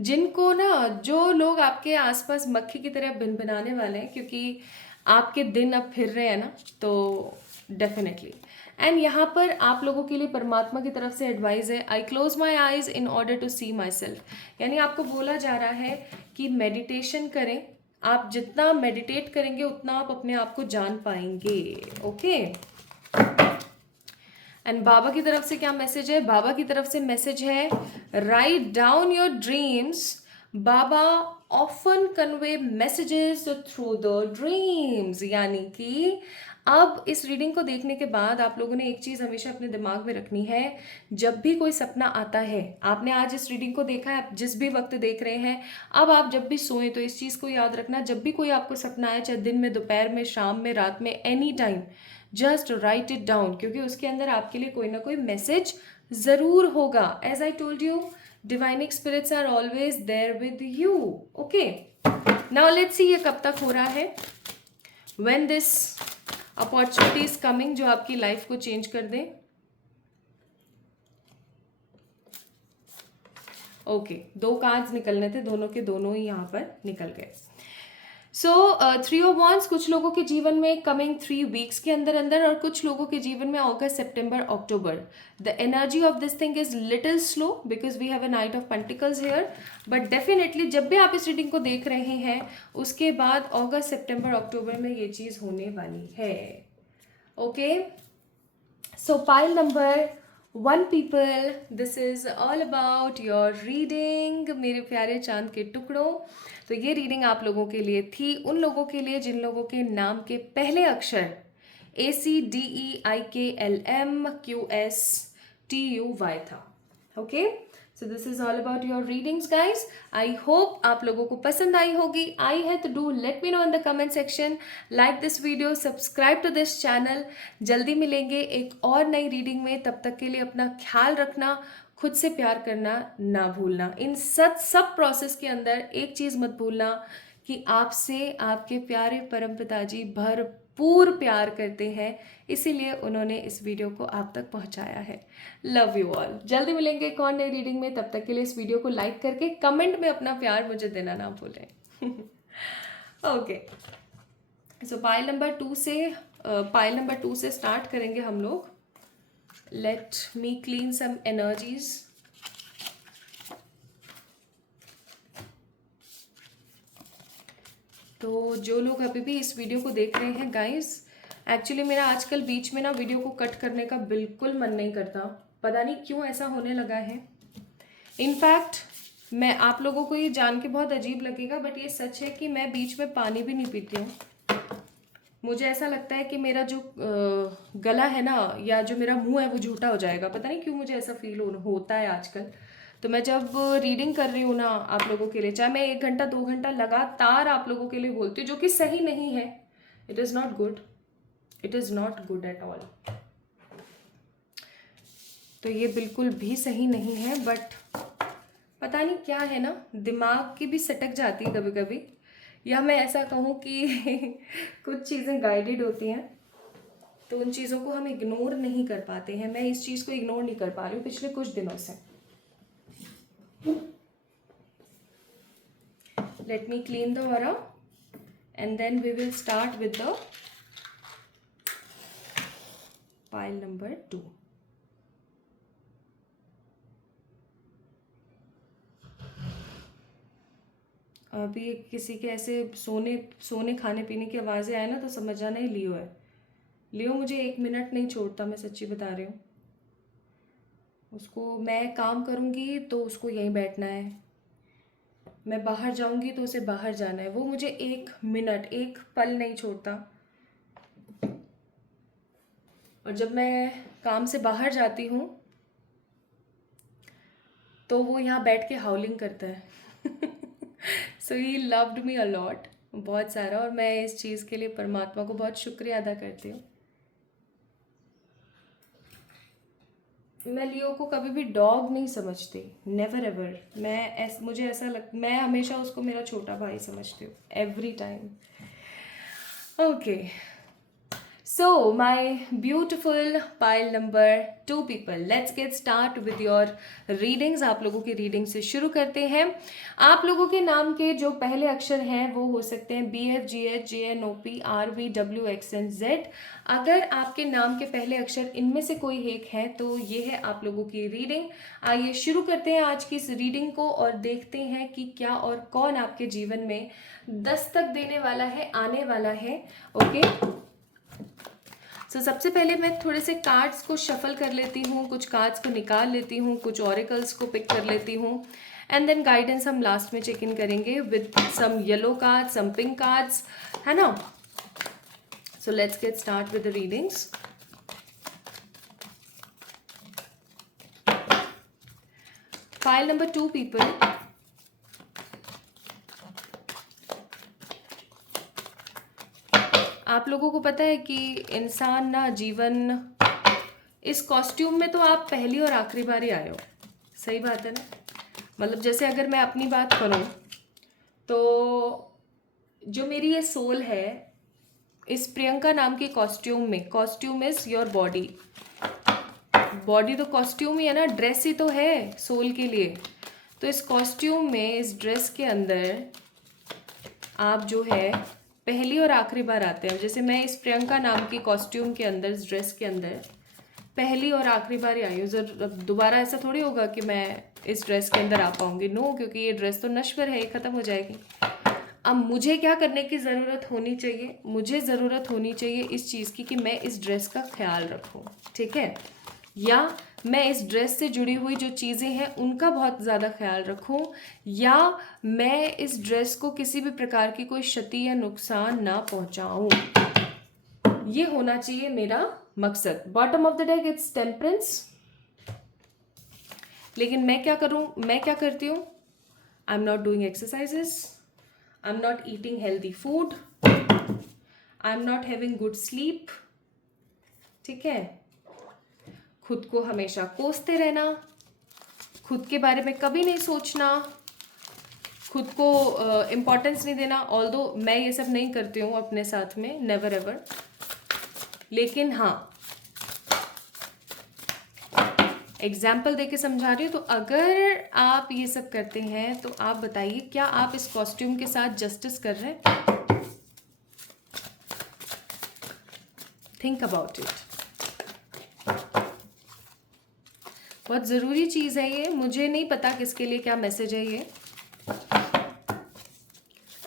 जिनको ना, जो लोग आपके आसपास मक्खी की तरह भिनभिनाने वाले हैं, क्योंकि आपके दिन अब फिर रहे हैं ना, तो डेफिनेटली। एंड यहाँ पर आप लोगों के लिए परमात्मा की तरफ से एडवाइस है, I close my eyes in order to see myself. यानी आपको बोला जा रहा है कि मेडिटेशन करें। आप जितना मेडिटेट करेंगे उतना आप अपने आप को जान पाएंगे। ओके, एंड बाबा की तरफ से क्या मैसेज है? बाबा की तरफ से मैसेज है, write down your dreams. Baba often convey messages through the dreams. यानी कि अब इस रीडिंग को देखने के बाद आप लोगों ने एक चीज़ हमेशा अपने दिमाग में रखनी है, जब भी कोई सपना आता है, आपने आज इस रीडिंग को देखा है, आप जिस भी वक्त देख रहे हैं, अब आप जब भी सोएं तो इस चीज़ को याद रखना, जब भी कोई आपको सपना आए, चाहे दिन में, दोपहर में, शाम में, रात में, any time, just right it down, क्योंकि उसके अंदर आपके लिए कोई ना कोई मैसेज ज़रूर होगा। As I told you, divinic spirits are always there with you. Okay, now let's see ये कब तक हो रहा है, when this opportunity is coming, जो आपकी लाइफ को चेंज कर दे। ओके, 2 कार्ड्स निकलने थे, दोनों के दोनों ही यहाँ पर निकल गए। सो 3 ऑफ वांड्स कुछ लोगों के जीवन में कमिंग 3 वीक्स के अंदर अंदर, और कुछ लोगों के जीवन में अगस्त, सितंबर, अक्टूबर। The energy of this thing is little slow because we have a knight of pentacles here, but definitely जब भी आप इस रीडिंग को देख रहे हैं, उसके बाद अगस्त, सितंबर, अक्टूबर में ये चीज़ होने वाली है। Okay, so pile number 1 people, this is all about your reading, मेरे प्यारे चांद के टुकड़ों। तो ये रीडिंग आप लोगों के लिए थी, उन लोगों के लिए जिन लोगों के नाम के पहले अक्षर ACDEIKLMQSTUY था। Okay, so this is all about your readings guys. I hope आप लोगों को पसंद आई होगी। आई है तो do let me know in the comment section, like this video, subscribe to this channel. जल्दी मिलेंगे एक और नई रीडिंग में, तब तक के लिए अपना ख्याल रखना, खुद से प्यार करना ना भूलना। इन सब प्रोसेस के अंदर एक चीज़ मत भूलना कि आपसे आपके प्यारे परमपिता जी भरपूर प्यार करते हैं, इसीलिए उन्होंने इस वीडियो को आप तक पहुंचाया है। Love you all. जल्दी मिलेंगे एक और नई रीडिंग में, तब तक के लिए इस वीडियो को लाइक करके कमेंट में अपना प्यार मुझे देना ना भूलें। ओके, सो पाइल नंबर 2 से स्टार्ट करेंगे हम लोग। Let me clean some energies. तो जो लोग अभी भी इस वीडियो को देख रहे हैं गाइस, एक्चुअली मेरा आजकल बीच में ना वीडियो को कट करने का बिल्कुल मन नहीं करता, पता नहीं क्यों ऐसा होने लगा है। इनफैक्ट मैं, आप लोगों को ये जान के बहुत अजीब लगेगा, बट ये सच है कि मैं बीच में पानी भी नहीं पीती हूँ। मुझे ऐसा लगता है कि मेरा जो गला है ना, या जो मेरा मुंह है, वो झूठा हो जाएगा। पता नहीं क्यों मुझे ऐसा फील होता है आजकल। तो मैं जब रीडिंग कर रही हूँ ना आप लोगों के लिए, चाहे मैं 1 घंटा 2 घंटा लगातार आप लोगों के लिए बोलती हूँ, जो कि सही नहीं है। It is not good, it is not good at all. तो ये बिल्कुल भी सही नहीं है, बट पता नहीं क्या है ना, दिमाग की भी सटक जाती है कभी कभी, या मैं ऐसा कहूँ कि कुछ चीज़ें गाइडेड होती हैं तो उन चीज़ों को हम इग्नोर नहीं कर पाते हैं। मैं इस चीज़ को इग्नोर नहीं कर पा रही हूँ पिछले कुछ दिनों से। Let me clean the aura and then we will start with the pile number 2। अभी किसी के ऐसे सोने सोने खाने पीने की आवाज़ें आए ना तो समझ जाना ही लियो है। लियो मुझे 1 मिनट नहीं छोड़ता, मैं सच्ची बता रही हूँ। उसको मैं काम करूँगी तो उसको यहीं बैठना है, मैं बाहर जाऊँगी तो उसे बाहर जाना है, वो मुझे 1 मिनट 1 पल नहीं छोड़ता। और जब मैं काम से बाहर जाती हूँ तो वो यहाँ बैठ के हाउलिंग करता है। सो ही लव्ड मी अलॉट, बहुत सारा, और मैं इस चीज़ के लिए परमात्मा को बहुत शुक्रिया अदा करती हूँ। मैं लियो को कभी भी डॉग नहीं समझती, नेवर एवर। मुझे मैं हमेशा उसको मेरा छोटा भाई समझती हूँ, every time. Okay, so my beautiful pile number 2 people, let's get start with your readings। आप लोगों की रीडिंग से शुरू करते हैं। आप लोगों के नाम के जो पहले अक्षर हैं वो हो सकते हैं BFGHJNOPRVWXNZ। अगर आपके नाम के पहले अक्षर इनमें से कोई एक है तो ये है आप लोगों की रीडिंग। आइए शुरू करते हैं आज की इस रीडिंग को और देखते हैं कि क्या और कौन आपके जीवन में दस्तक देने वाला है, आने वाला है। ओके, सबसे पहले मैं थोड़े से कार्ड्स को शफल कर लेती हूँ, कुछ कार्ड्स को निकाल लेती हूँ, कुछ ऑरेकल्स को पिक कर लेती हूँ, एंड देन गाइडेंस हम लास्ट में चेक इन करेंगे with some yellow cards, some pink cards, है ना। So let's get start with the readings. File number 2 people, आप लोगों को पता है कि इंसान ना जीवन, इस कॉस्ट्यूम में तो आप पहली और आखिरी बार ही आए हो, सही बात है ना। मतलब जैसे अगर मैं अपनी बात करूं तो जो मेरी ये सोल है इस प्रियंका नाम की कॉस्ट्यूम में, costume is your body, body तो कॉस्ट्यूम ही है ना, ड्रेस ही तो है सोल के लिए। तो इस कॉस्ट्यूम में, इस ड्रेस के अंदर आप जो है पहली और आखिरी बार आते हैं। जैसे मैं इस प्रियंका नाम की कॉस्ट्यूम के अंदर, इस ड्रेस के अंदर पहली और आखिरी बार ही आई हूँ। दोबारा ऐसा थोड़ी होगा कि मैं इस ड्रेस के अंदर आ पाऊंगी, नो, क्योंकि ये ड्रेस तो नश्वर है, ये ख़त्म हो जाएगी। अब मुझे क्या करने की ज़रूरत होनी चाहिए, मुझे ज़रूरत होनी चाहिए इस चीज़ की कि मैं इस ड्रेस का ख्याल रखूँ, ठीक है, या मैं इस ड्रेस से जुड़ी हुई जो चीज़ें हैं उनका बहुत ज़्यादा ख्याल रखूँ, या मैं इस ड्रेस को किसी भी प्रकार की कोई क्षति या नुकसान ना पहुँचाऊँ। ये होना चाहिए मेरा मकसद। Bottom of the deck it's temperance. लेकिन मैं क्या करूँ, मैं क्या करती हूँ, I am not doing exercises, I am not eating healthy food, I am not having good sleep, ठीक है। खुद को हमेशा कोसते रहना, खुद के बारे में कभी नहीं सोचना, खुद को इम्पोर्टेंस नहीं देना। ऑल्दो मैं ये सब नहीं करती हूँ अपने साथ में, नेवर एवर। लेकिन हाँ, एग्जाम्पल देके समझा रही हूँ। तो अगर आप ये सब करते हैं तो आप बताइए, क्या आप इस कॉस्ट्यूम के साथ जस्टिस कर रहे हैं? Think about it. बहुत ज़रूरी चीज़ है ये, मुझे नहीं पता किसके लिए क्या मैसेज है ये।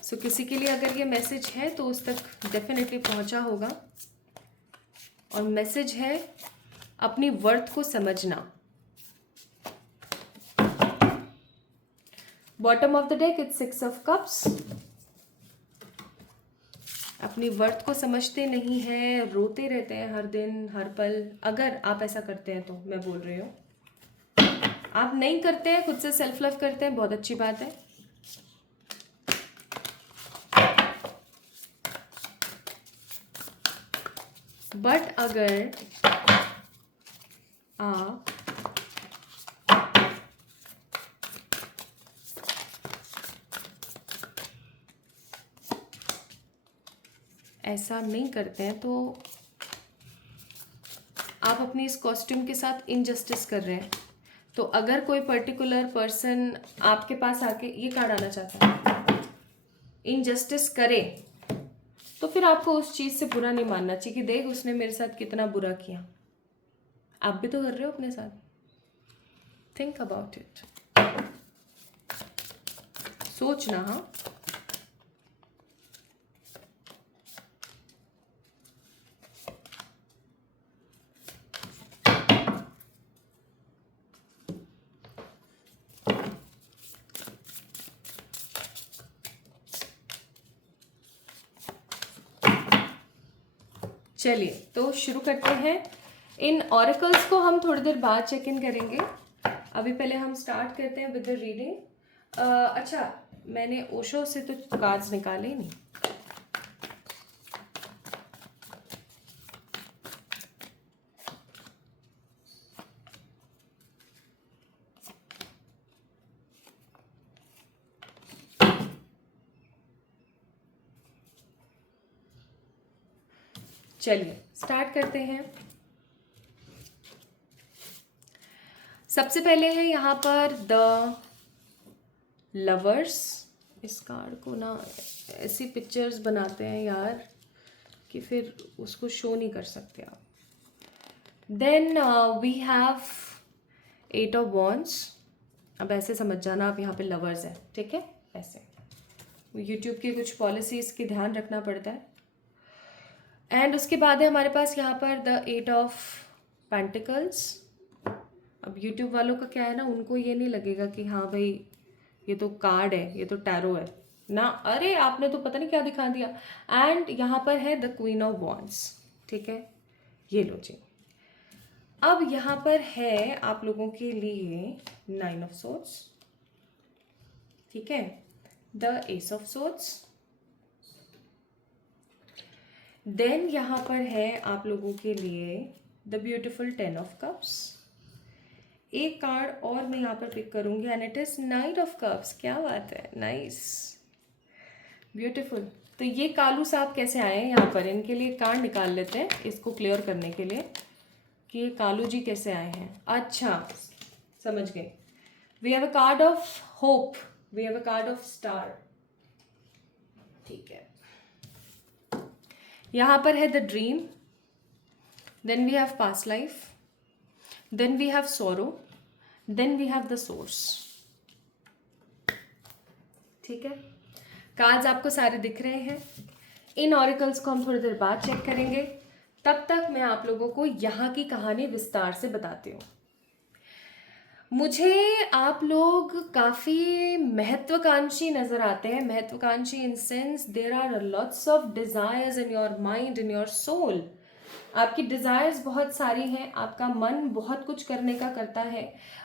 सो किसी के लिए अगर ये मैसेज है तो उस तक डेफिनेटली पहुंचा होगा। और मैसेज है अपनी वर्थ को समझना। Bottom of the deck it's 6 of cups. अपनी वर्थ को समझते नहीं हैं, रोते रहते हैं हर दिन हर पल। अगर आप ऐसा करते हैं तो मैं बोल रही हूँ, आप नहीं करते हैं, खुद से सेल्फ लव करते हैं, बहुत अच्छी बात है। बट अगर आप ऐसा नहीं करते हैं तो आप अपनी इस कॉस्ट्यूम के साथ इनजस्टिस कर रहे हैं। तो अगर कोई पर्टिकुलर पर्सन आपके पास आके ये कार्ड आना चाहता है, इनजस्टिस करे, तो फिर आपको उस चीज़ से बुरा नहीं मानना चाहिए कि देख उसने मेरे साथ कितना बुरा किया। आप भी तो कर रहे हो अपने साथ। थिंक अबाउट इट, सोचना। हाँ, चलिए तो शुरू करते हैं। इन ऑरेकल्स को हम थोड़ी देर बाद चेक इन करेंगे। अभी पहले हम स्टार्ट करते हैं विद द रीडिंग। अच्छा, मैंने ओशो से तो कार्ड्स निकाले ही नहीं। चलिए स्टार्ट करते हैं। सबसे पहले है यहाँ पर द लवर्स। इस कार्ड को ना ऐसी पिक्चर्स बनाते हैं यार कि फिर उसको शो नहीं कर सकते आप। Then we have 8 of wands. अब ऐसे समझ जाना आप, यहाँ पे लवर्स है, ठीक है। ऐसे यूट्यूब की कुछ पॉलिसीज़ की ध्यान रखना पड़ता है। एंड उसके बाद है हमारे पास यहाँ पर द 8 ऑफ पेंटिकल्स। अब यूट्यूब वालों का क्या है ना, उनको ये नहीं लगेगा कि हाँ भाई ये तो कार्ड है, ये तो टैरो है ना, अरे आपने तो पता नहीं क्या दिखा दिया। एंड यहाँ पर है द क्वीन ऑफ वॉन्ड्स, ठीक है। ये लो जी। अब यहाँ पर है आप लोगों के लिए 9 ऑफ सोर्ड्स, ठीक है, the ace of swords. Then यहाँ पर है आप लोगों के लिए द ब्यूटिफुल 10 ऑफ कप्स। एक कार्ड और मैं यहाँ पर पिक करूंगी and it is 9 of cups. क्या बात है, नाइस, ब्यूटीफुल। तो ये कालू साहब कैसे आए हैं यहाँ पर, इनके लिए कार्ड निकाल लेते हैं इसको क्लियर करने के लिए कि ये कालू जी कैसे आए हैं। अच्छा, समझ गए। We have a card of hope, we have a card of star, ठीक है। यहाँ पर है the dream, then we have past life, then we have sorrow, then we have the source, ठीक है। कार्ड्स आपको सारे दिख रहे हैं। इन ऑरिकल्स को हम थोड़ी देर बाद चेक करेंगे। तब तक मैं आप लोगों को यहाँ की कहानी विस्तार से बताती हूँ। मुझे आप लोग काफ़ी महत्वाकांक्षी नज़र आते हैं। महत्वाकांक्षी in sense there are lots of desires in your mind, in your soul. आपकी डिज़ायर्स बहुत सारी हैं, आपका मन बहुत कुछ करने का करता है।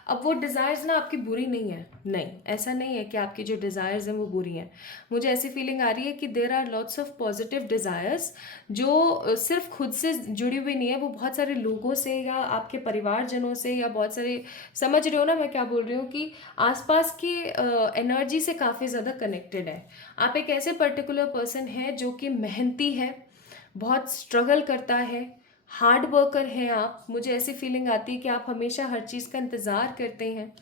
अब वो डिज़ायर्स ना आपकी बुरी नहीं है, नहीं, ऐसा नहीं है कि आपकी जो डिज़ायर्स हैं वो बुरी हैं। मुझे ऐसी फीलिंग आ रही है कि there are lots of positive desires जो सिर्फ खुद से जुड़ी हुई नहीं है, वो बहुत सारे लोगों से या आपके परिवारजनों से या बहुत सारे, समझ रहे हो ना मैं क्या बोल रही हूँ, कि आसपास की एनर्जी से काफ़ी ज़्यादा कनेक्टेड है। आप एक ऐसे पर्टिकुलर पर्सन है जो कि मेहनती है, बहुत स्ट्रगल करता है, हार्ड वर्कर हैं आप। मुझे ऐसी फीलिंग आती है कि आप हमेशा हर चीज़ का इंतज़ार करते हैं।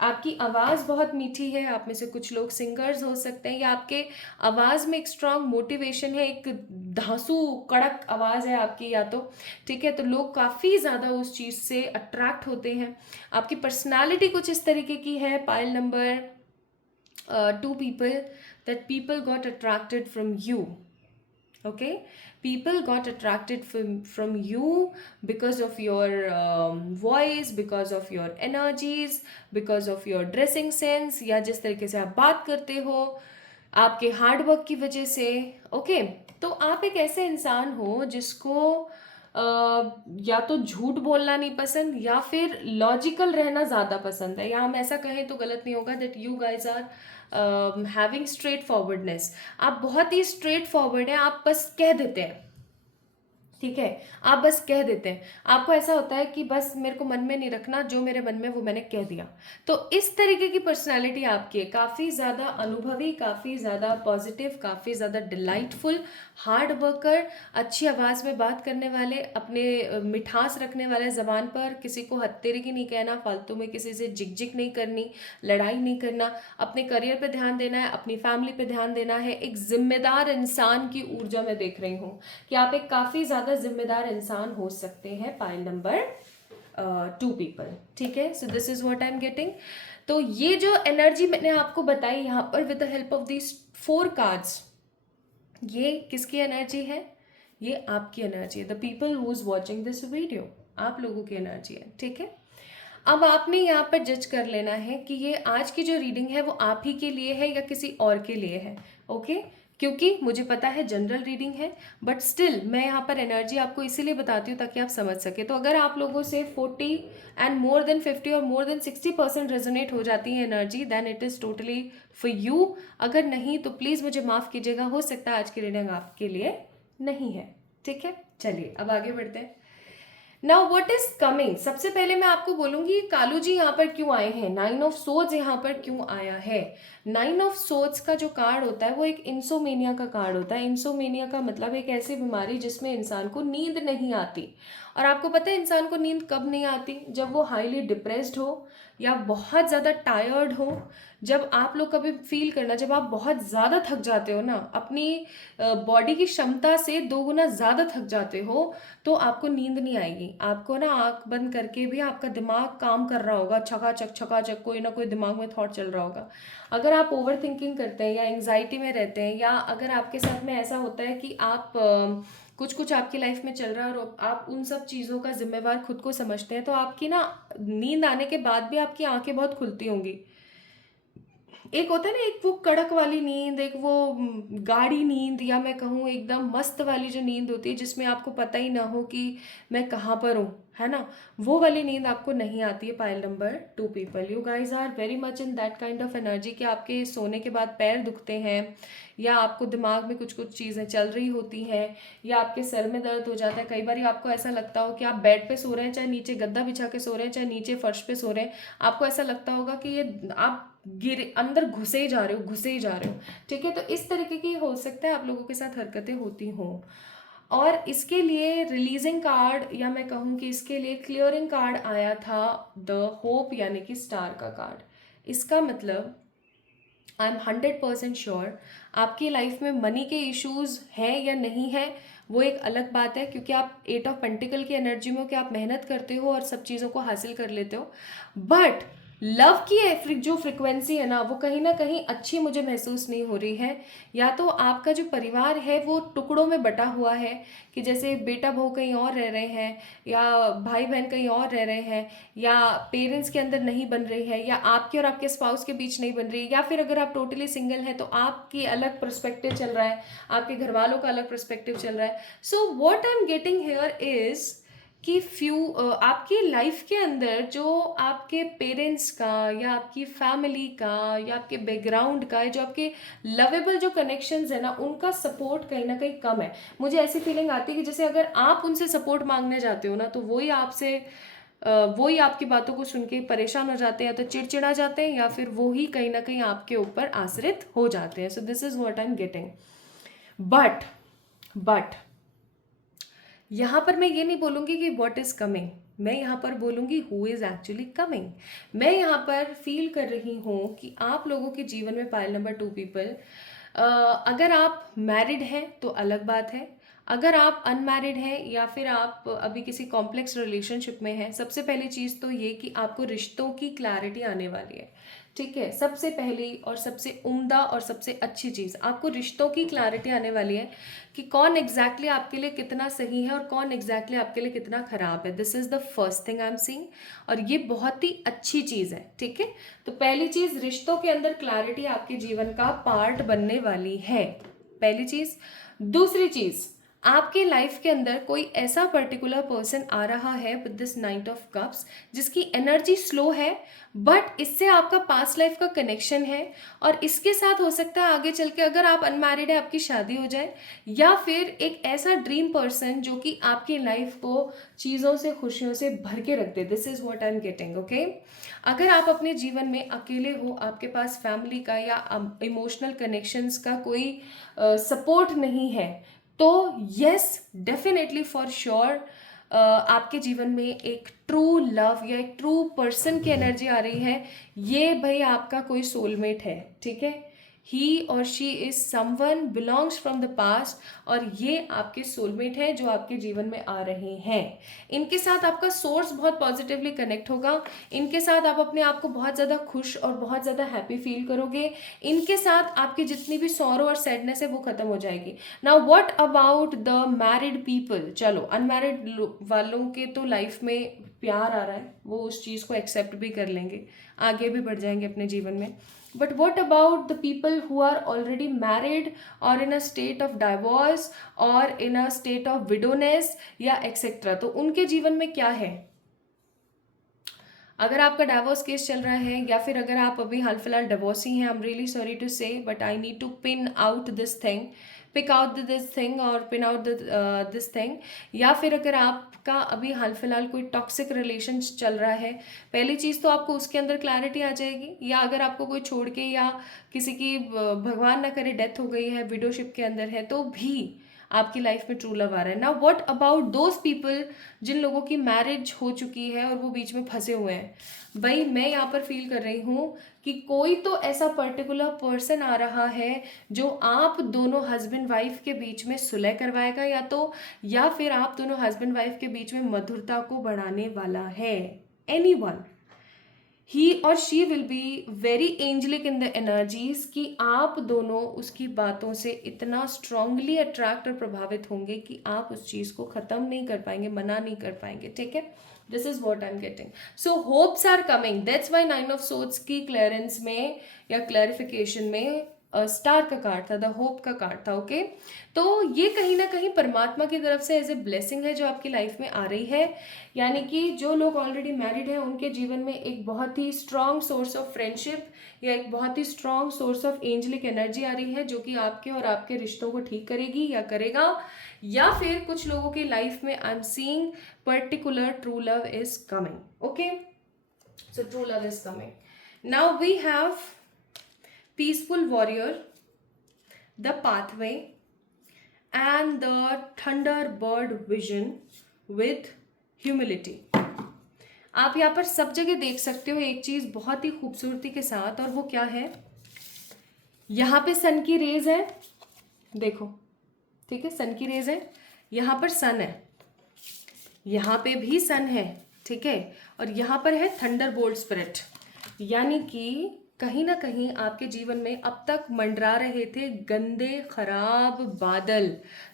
आपकी आवाज़ बहुत मीठी है, आप में से कुछ लोग सिंगर्स हो सकते हैं, या आपके आवाज़ में एक स्ट्रॉन्ग मोटिवेशन है, एक धांसू कड़क आवाज़ है आपकी या तो, ठीक है। तो लोग काफ़ी ज़्यादा उस चीज़ से अट्रैक्ट होते हैं। आपकी पर्सनालिटी कुछ इस तरीके की है, pile number 2 people, that people got attracted from you, okay, people got attracted from you because of your voice, because of your energies, because of your dressing sense, या जिस तरीके से आप बात करते हो, आपके हार्ड वर्क की वजह से, ओके। तो आप एक ऐसे इंसान हो जिसको या तो झूठ बोलना नहीं पसंद या फिर लॉजिकल रहना ज़्यादा पसंद है, या हम ऐसा कहें तो गलत नहीं होगा, that you guys are having straightforwardness. आप बहुत ही स्ट्रेट फॉरवर्ड हैं, आप बस कह देते हैं, ठीक है, आप बस कह देते हैं, आपको ऐसा होता है कि बस मेरे को मन में नहीं रखना, जो मेरे मन में वो मैंने कह दिया। तो इस तरीके की पर्सनालिटी आपकी है, काफ़ी ज़्यादा अनुभवी, काफ़ी ज़्यादा पॉजिटिव, काफ़ी ज़्यादा डिलाइटफुल, हार्ड वर्कर, अच्छी आवाज़ में बात करने वाले, अपने मिठास रखने वाले ज़बान पर, किसी को हत्तेरी की नहीं कहना, फालतू में किसी से झिक झिक नहीं करनी, लड़ाई नहीं करना, अपने करियर पे ध्यान देना है, अपनी फैमिली पे ध्यान देना है। एक जिम्मेदार इंसान की ऊर्जा मैं देख रही हूँ कि आप एक काफ़ी ज़्यादा जिम्मेदार इंसान हो सकते हैं, पाइल नंबर 2 पीपल। ठीक है, सो this is what I am getting. तो ये जो एनर्जी मैंने आपको बताई यहाँ पर with the help of these 4 cards, ये किसकी एनर्जी है? ये आपकी एनर्जी है, the people who is watching this video, आप लोगों की एनर्जी है। ठीक है, अब आपने यहाँ पर जज कर लेना है कि ये आज की जो रीडिंग है वो आप ही के लिए है या किसी और के लिए है। ओके, क्योंकि मुझे पता है जनरल रीडिंग है, बट स्टिल मैं यहाँ पर एनर्जी आपको इसीलिए बताती हूँ ताकि आप समझ सके। तो अगर आप लोगों से 40 एंड मोर देन 50 और मोर देन 60% रेजोनेट हो जाती है energy, then it is totally for you. अगर नहीं तो प्लीज़ मुझे माफ़ कीजिएगा, हो सकता है आज की रीडिंग आपके लिए नहीं है। ठीक है, चलिए अब आगे बढ़ते हैं। नाउ व्हाट इज कमिंग, सबसे पहले मैं आपको बोलूंगी कालू जी यहाँ पर क्यों आए हैं, 9 ऑफ सोर्ड्स यहाँ पर क्यों आया है। 9 ऑफ सोर्ड्स का जो कार्ड होता है वो एक इंसोमेनिया का कार्ड होता है। इंसोमेनिया का मतलब एक ऐसी बीमारी जिसमें इंसान को नींद नहीं आती। और आपको पता है इंसान को नींद कब नहीं आती? जब वो हाईली डिप्रेस्ड हो या बहुत ज़्यादा टायर्ड हो। जब आप लोग कभी फील करना, जब आप बहुत ज़्यादा थक जाते हो ना, अपनी बॉडी की क्षमता से 2 गुना ज़्यादा थक जाते हो, तो आपको नींद नहीं आएगी। आपको ना आंख बंद करके भी आपका दिमाग काम कर रहा होगा, छकाचक कोई ना कोई दिमाग में थॉट चल रहा होगा। अगर आप ओवर थिंकिंग करते हैं या एंग्जाइटी में रहते हैं, या अगर आपके साथ में ऐसा होता है कि आप कुछ कुछ आपकी लाइफ में चल रहा है और आप उन सब चीज़ों का जिम्मेवार खुद को समझते हैं, तो आपकी ना नींद आने के बाद भी आपकी आंखें बहुत खुलती होंगी। एक होता है ना, एक वो कड़क वाली नींद, एक वो गाढ़ी नींद, या मैं कहूँ एकदम मस्त वाली जो नींद होती है जिसमें आपको पता ही ना हो कि मैं कहाँ पर हूँ, है ना, वो वाली नींद आपको नहीं आती है। Pile number 2 people, you guys are very much in that kind of energy कि आपके सोने के बाद पैर दुखते हैं, या आपको दिमाग में कुछ कुछ चीज़ें चल रही होती हैं, या आपके सर में दर्द हो जाता है। कई बार आपको ऐसा लगता हो कि आप बेड पे सो रहे हैं, चाहे नीचे गद्दा बिछा के सो रहे हैं, चाहे नीचे फर्श पे सो रहे हैं, आपको ऐसा लगता होगा कि ये आप गिरे अंदर घुसे ही जा रहे हो, घुसे ही जा रहे हो। ठीक है, तो इस तरीके की हो सकता है आप लोगों के साथ हरकतें होती हों। और इसके लिए रिलीजिंग कार्ड, या मैं कहूँ कि इसके लिए क्लियरिंग कार्ड आया था द होप, यानी कि स्टार का कार्ड। इसका मतलब आई एम 100% श्योर आपकी लाइफ में मनी के इश्यूज हैं या नहीं है, वो एक अलग बात है, क्योंकि आप 8 ऑफ पेंटिकल की एनर्जी में हो कि आप मेहनत करते हो और सब चीज़ों को हासिल कर लेते हो। बट लव की जो फ्रिक्वेंसी है ना, वो कहीं ना कहीं अच्छी मुझे महसूस नहीं हो रही है। या तो आपका जो परिवार है वो टुकड़ों में बटा हुआ है, कि जैसे बेटा बहू कहीं और रह रहे हैं, या भाई बहन कहीं और रह रहे हैं, या पेरेंट्स के अंदर नहीं बन रही है, या आपके और आपके स्पाउस के बीच नहीं बन रही, या फिर अगर आप टोटली सिंगल हैं तो आपकी अलग पर्सपेक्टिव चल रहा है, आपके घर वालों का अलग पर्सपेक्टिव चल रहा है। So what I am getting here is कि आपकी लाइफ के अंदर जो आपके पेरेंट्स का, या आपकी फैमिली का, या आपके बैकग्राउंड का, जो आपके लवेबल जो कनेक्शंस है ना, उनका सपोर्ट कहीं ना कहीं कम है। मुझे ऐसी फीलिंग आती है कि जैसे अगर आप उनसे सपोर्ट मांगने जाते हो ना, तो वही आपकी बातों को सुन के परेशान हो जाते हैं, या तो चिड़चिड़ा जाते हैं, या फिर वो ही कहीं ना कहीं आपके ऊपर आश्रित हो जाते हैं। सो this is what I am getting. But यहाँ पर मैं ये नहीं बोलूँगी कि व्हाट इज़ कमिंग, मैं यहाँ पर बोलूँगी हु इज़ एक्चुअली कमिंग। मैं यहाँ पर फील कर रही हूँ कि आप लोगों के जीवन में पाइल नंबर 2 पीपल, अगर आप मैरिड हैं तो अलग बात है, अगर आप अनमैरिड हैं या फिर आप अभी किसी कॉम्प्लेक्स रिलेशनशिप में हैं, सबसे पहली चीज़ तो ये कि आपको रिश्तों की क्लैरिटी आने वाली है। ठीक है, सबसे पहली और सबसे उम्दा और सबसे अच्छी चीज़, आपको रिश्तों की क्लैरिटी आने वाली है कि कौन एग्जैक्टली आपके लिए कितना सही है और कौन एग्जैक्टली आपके लिए कितना खराब है। This is the first thing I am seeing, और ये बहुत ही अच्छी चीज़ है। ठीक है, तो पहली चीज़, रिश्तों के अंदर क्लैरिटी आपके जीवन का पार्ट बनने वाली है, पहली चीज़। दूसरी चीज़, आपके लाइफ के अंदर कोई ऐसा पर्टिकुलर पर्सन आ रहा है with this night of cups जिसकी एनर्जी स्लो है, बट इससे आपका पास्ट लाइफ का कनेक्शन है, और इसके साथ हो सकता है आगे चल के अगर आप अनमैरिड है आपकी शादी हो जाए, या फिर एक ऐसा ड्रीम पर्सन जो कि आपकी लाइफ को चीज़ों से खुशियों से भर के रख दे। This is what I am getting, okay. अगर आप अपने जीवन में अकेले हो, आपके पास फैमिली का या इमोशनल कनेक्शंस का कोई सपोर्ट नहीं है, तो यस, डेफिनेटली फॉर श्योर आपके जीवन में एक ट्रू लव या एक ट्रू पर्सन की एनर्जी आ रही है। ये भाई आपका कोई सोलमेट है, ठीक है। ही और she is someone belongs from the past, और ये आपके सोलमेट हैं जो आपके जीवन में आ रहे हैं। इनके साथ आपका सोर्स बहुत पॉजिटिवली कनेक्ट होगा, इनके साथ आप अपने आप को बहुत ज़्यादा खुश और बहुत ज़्यादा हैप्पी फील करोगे, इनके साथ आपकी जितनी भी सॉरो और सैडनेस है वो खत्म हो जाएगी। Now what about the married people? चलो, अनमैरिड वालों के तो लाइफ में प्यार आ रहा है, वो उस चीज़ को एक्सेप्ट भी कर लेंगे, आगे भी बढ़ जाएंगे अपने जीवन में। But what about the people who are already married or in a state of divorce or in a state of widowness या एक्सेट्रा? तो उनके जीवन में क्या है? अगर आपका डाइवोर्स केस चल रहा है, या फिर अगर आप अभी हाल फिलहाल डिवोर्सी हैं, I am really sorry to say, but I need to pick out this thing और पिन आउट दिस थिंग। या फिर अगर आपका अभी हाल फिलहाल कोई टॉक्सिक रिलेशन चल रहा है, पहली चीज़ तो आपको उसके अंदर क्लैरिटी आ जाएगी। या अगर आपको कोई छोड़ के या किसी की भगवान ना करे डेथ हो गई है, विडोशिप के अंदर है, तो भी आपकी लाइफ में ट्रू लव आ रहा है। Now what about those people जिन लोगों की मैरिज हो चुकी है और वो बीच में फंसे हुए हैं? भाई मैं यहाँ पर फील कर रही हूँ कि कोई तो ऐसा पर्टिकुलर पर्सन आ रहा है जो आप दोनों हस्बैंड वाइफ के बीच में सुलह करवाएगा, या फिर आप दोनों हस्बैंड वाइफ के बीच में मधुरता को बढ़ाने वाला है। एनीवन, ही और she will be very angelic in the energies कि आप दोनों उसकी बातों से इतना स्ट्रांगली अट्रैक्ट और प्रभावित होंगे कि आप उस चीज़ को ख़त्म नहीं कर पाएंगे, मना नहीं कर पाएंगे, ठीक है। This is what I am getting. So hopes are coming, that's why 9 of swords की क्लियरेंस में या क्लैरिफिकेशन में स्टार का कार्ड था, द होप का कार्ड था, ओके। तो ये कहीं ना कहीं परमात्मा की तरफ से एज ए ब्लेसिंग है जो आपकी लाइफ में आ रही है। यानी कि जो लोग ऑलरेडी मैरिड हैं उनके जीवन में एक बहुत ही स्ट्रॉन्ग सोर्स ऑफ फ्रेंडशिप या एक बहुत ही strong source of angelic energy आ रही है, जो कि आपके और आपके रिश्तों को ठीक करेगी या करेगा। या फिर कुछ लोगों की लाइफ में I am seeing particular true love is coming, okay. So true love is coming. Now we have peaceful warrior, the pathway, and the thunderbird vision with humility. आप यहाँ पर सब जगह देख सकते हो एक चीज बहुत ही खूबसूरती के साथ, और वो क्या है? यहाँ पे सन की रेज है, देखो, ठीक है, सन की रेज है, यहाँ पर सन है, यहाँ पे भी सन है, ठीक है, और यहाँ पर है थंडरबोल्ट स्पिरिट। यानी कि कहीं ना कहीं आपके जीवन में अब तक मंडरा रहे थे गंदे खराब बादल,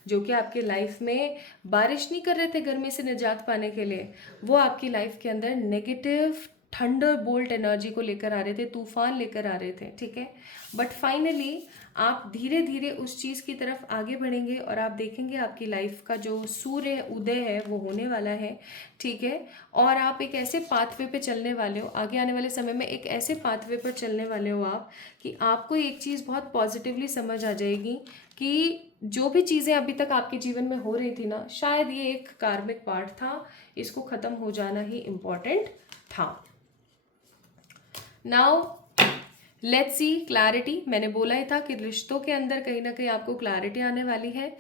जो कि आपके लाइफ में बारिश नहीं कर रहे थे गर्मी से निजात पाने के लिए, वो आपकी लाइफ के अंदर नेगेटिव थंडरबोल्ट एनर्जी को लेकर आ रहे थे, तूफान लेकर आ रहे थे, ठीक है। बट फाइनली आप धीरे धीरे उस चीज़ की तरफ आगे बढ़ेंगे और आप देखेंगे आपकी लाइफ का जो सूर्य उदय है वो होने वाला है, ठीक है। और आप एक ऐसे पाथवे पे चलने वाले हो, आगे आने वाले समय में एक ऐसे पाथवे पर चलने वाले हो आप, कि आपको एक चीज़ बहुत पॉजिटिवली समझ आ जाएगी कि जो भी चीज़ें अभी तक आपके जीवन में हो रही थी ना, शायद ये एक कार्मिक पार्ट था, इसको ख़त्म हो जाना ही इम्पॉर्टेंट था। Now let's C clarity. मैंने बोला ही था कि रिश्तों के अंदर कहीं ना कहीं आपको क्लैरिटी आने वाली है,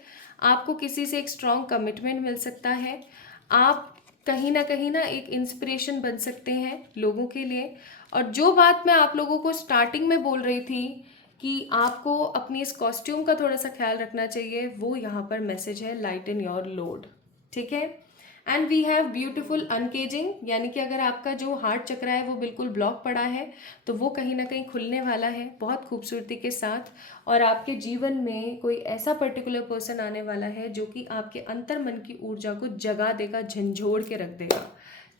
आपको किसी से एक स्ट्रॉन्ग कमिटमेंट मिल सकता है, आप कहीं ना एक इंस्पिरेशन बन सकते हैं लोगों के लिए। और जो बात मैं आप लोगों को स्टार्टिंग में बोल रही थी कि आपको अपनी इस कॉस्ट्यूम का थोड़ा सा ख्याल रखना चाहिए, वो यहाँ पर मैसेज है, लाइट इन योर लोड, ठीक है। एंड वी हैव ब्यूटिफुल अनकेजिंग, यानी कि अगर आपका जो हार्ट चक्र है वो बिल्कुल ब्लॉक पड़ा है तो वो कहीं ना कहीं खुलने वाला है बहुत खूबसूरती के साथ, और आपके जीवन में कोई ऐसा पर्टिकुलर पर्सन आने वाला है जो कि आपके अंतर मन की ऊर्जा को जगा देगा, झंझोड़ के रख देगा,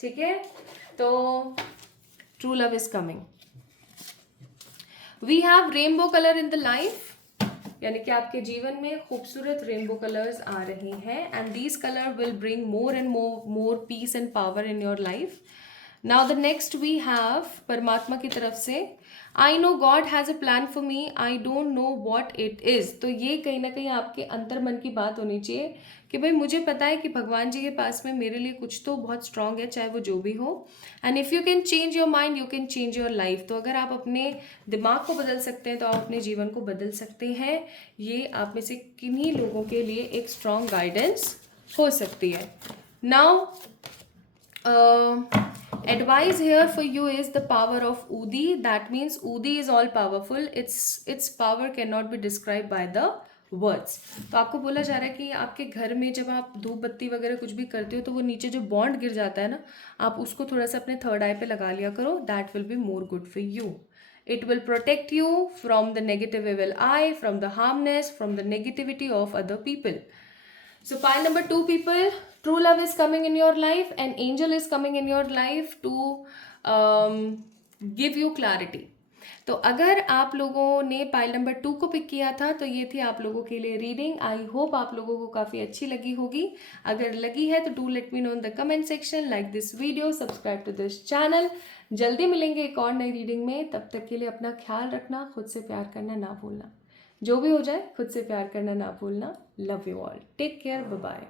ठीक है। तो true love is coming. We have rainbow colour in the life, यानी कि आपके जीवन में खूबसूरत रेनबो कलर्स आ रहे हैं and these colour will bring more and more peace and power in your life. Now the next we have परमात्मा की तरफ से, I know God has a plan for me, I don't know what it is. तो ये कहीं ना कहीं आपके अंतर मन की बात होनी चाहिए कि भाई मुझे पता है कि भगवान जी के पास में मेरे लिए कुछ तो बहुत स्ट्रांग है, चाहे वो जो भी हो. And if you can change your mind you can change your life. तो अगर आप अपने दिमाग को बदल सकते हैं तो आप अपने जीवन को बदल सकते हैं. ये आप में से किन्हीं लोगों के लिए एक स्ट्रांग गाइडेंस हो सकती है. Now advice here for you is the power of Udi. That means Udi is all powerful. Its power cannot be described by the words. तो आपको बोला जा रहा है कि आपके घर में जब आप धूप बत्ती वगैरह कुछ भी करते हो तो वो नीचे जो बॉन्ड गिर जाता है ना, आप उसको थोड़ा सा अपने थर्ड आई पे लगा लिया करो. That will be more good for you. It will protect you from the negative evil eye, from the harmness, from the negativity of other people. So pile number 2 people, true love is coming in your life, an angel is coming in your life to give you clarity. तो अगर आप लोगों ने pile number 2 को pick किया था तो ये थी आप लोगों के लिए रीडिंग. आई होप आप लोगों को काफ़ी अच्छी लगी होगी. अगर लगी है तो do let me know in the comment section, like this video, subscribe to this channel. जल्दी मिलेंगे एक और नई रीडिंग में. तब तक के लिए अपना ख्याल रखना, खुद से प्यार करना ना भूलना. जो भी हो जाए खुद से प्यार करना ना भूलना. Love you all, take care, bye bye.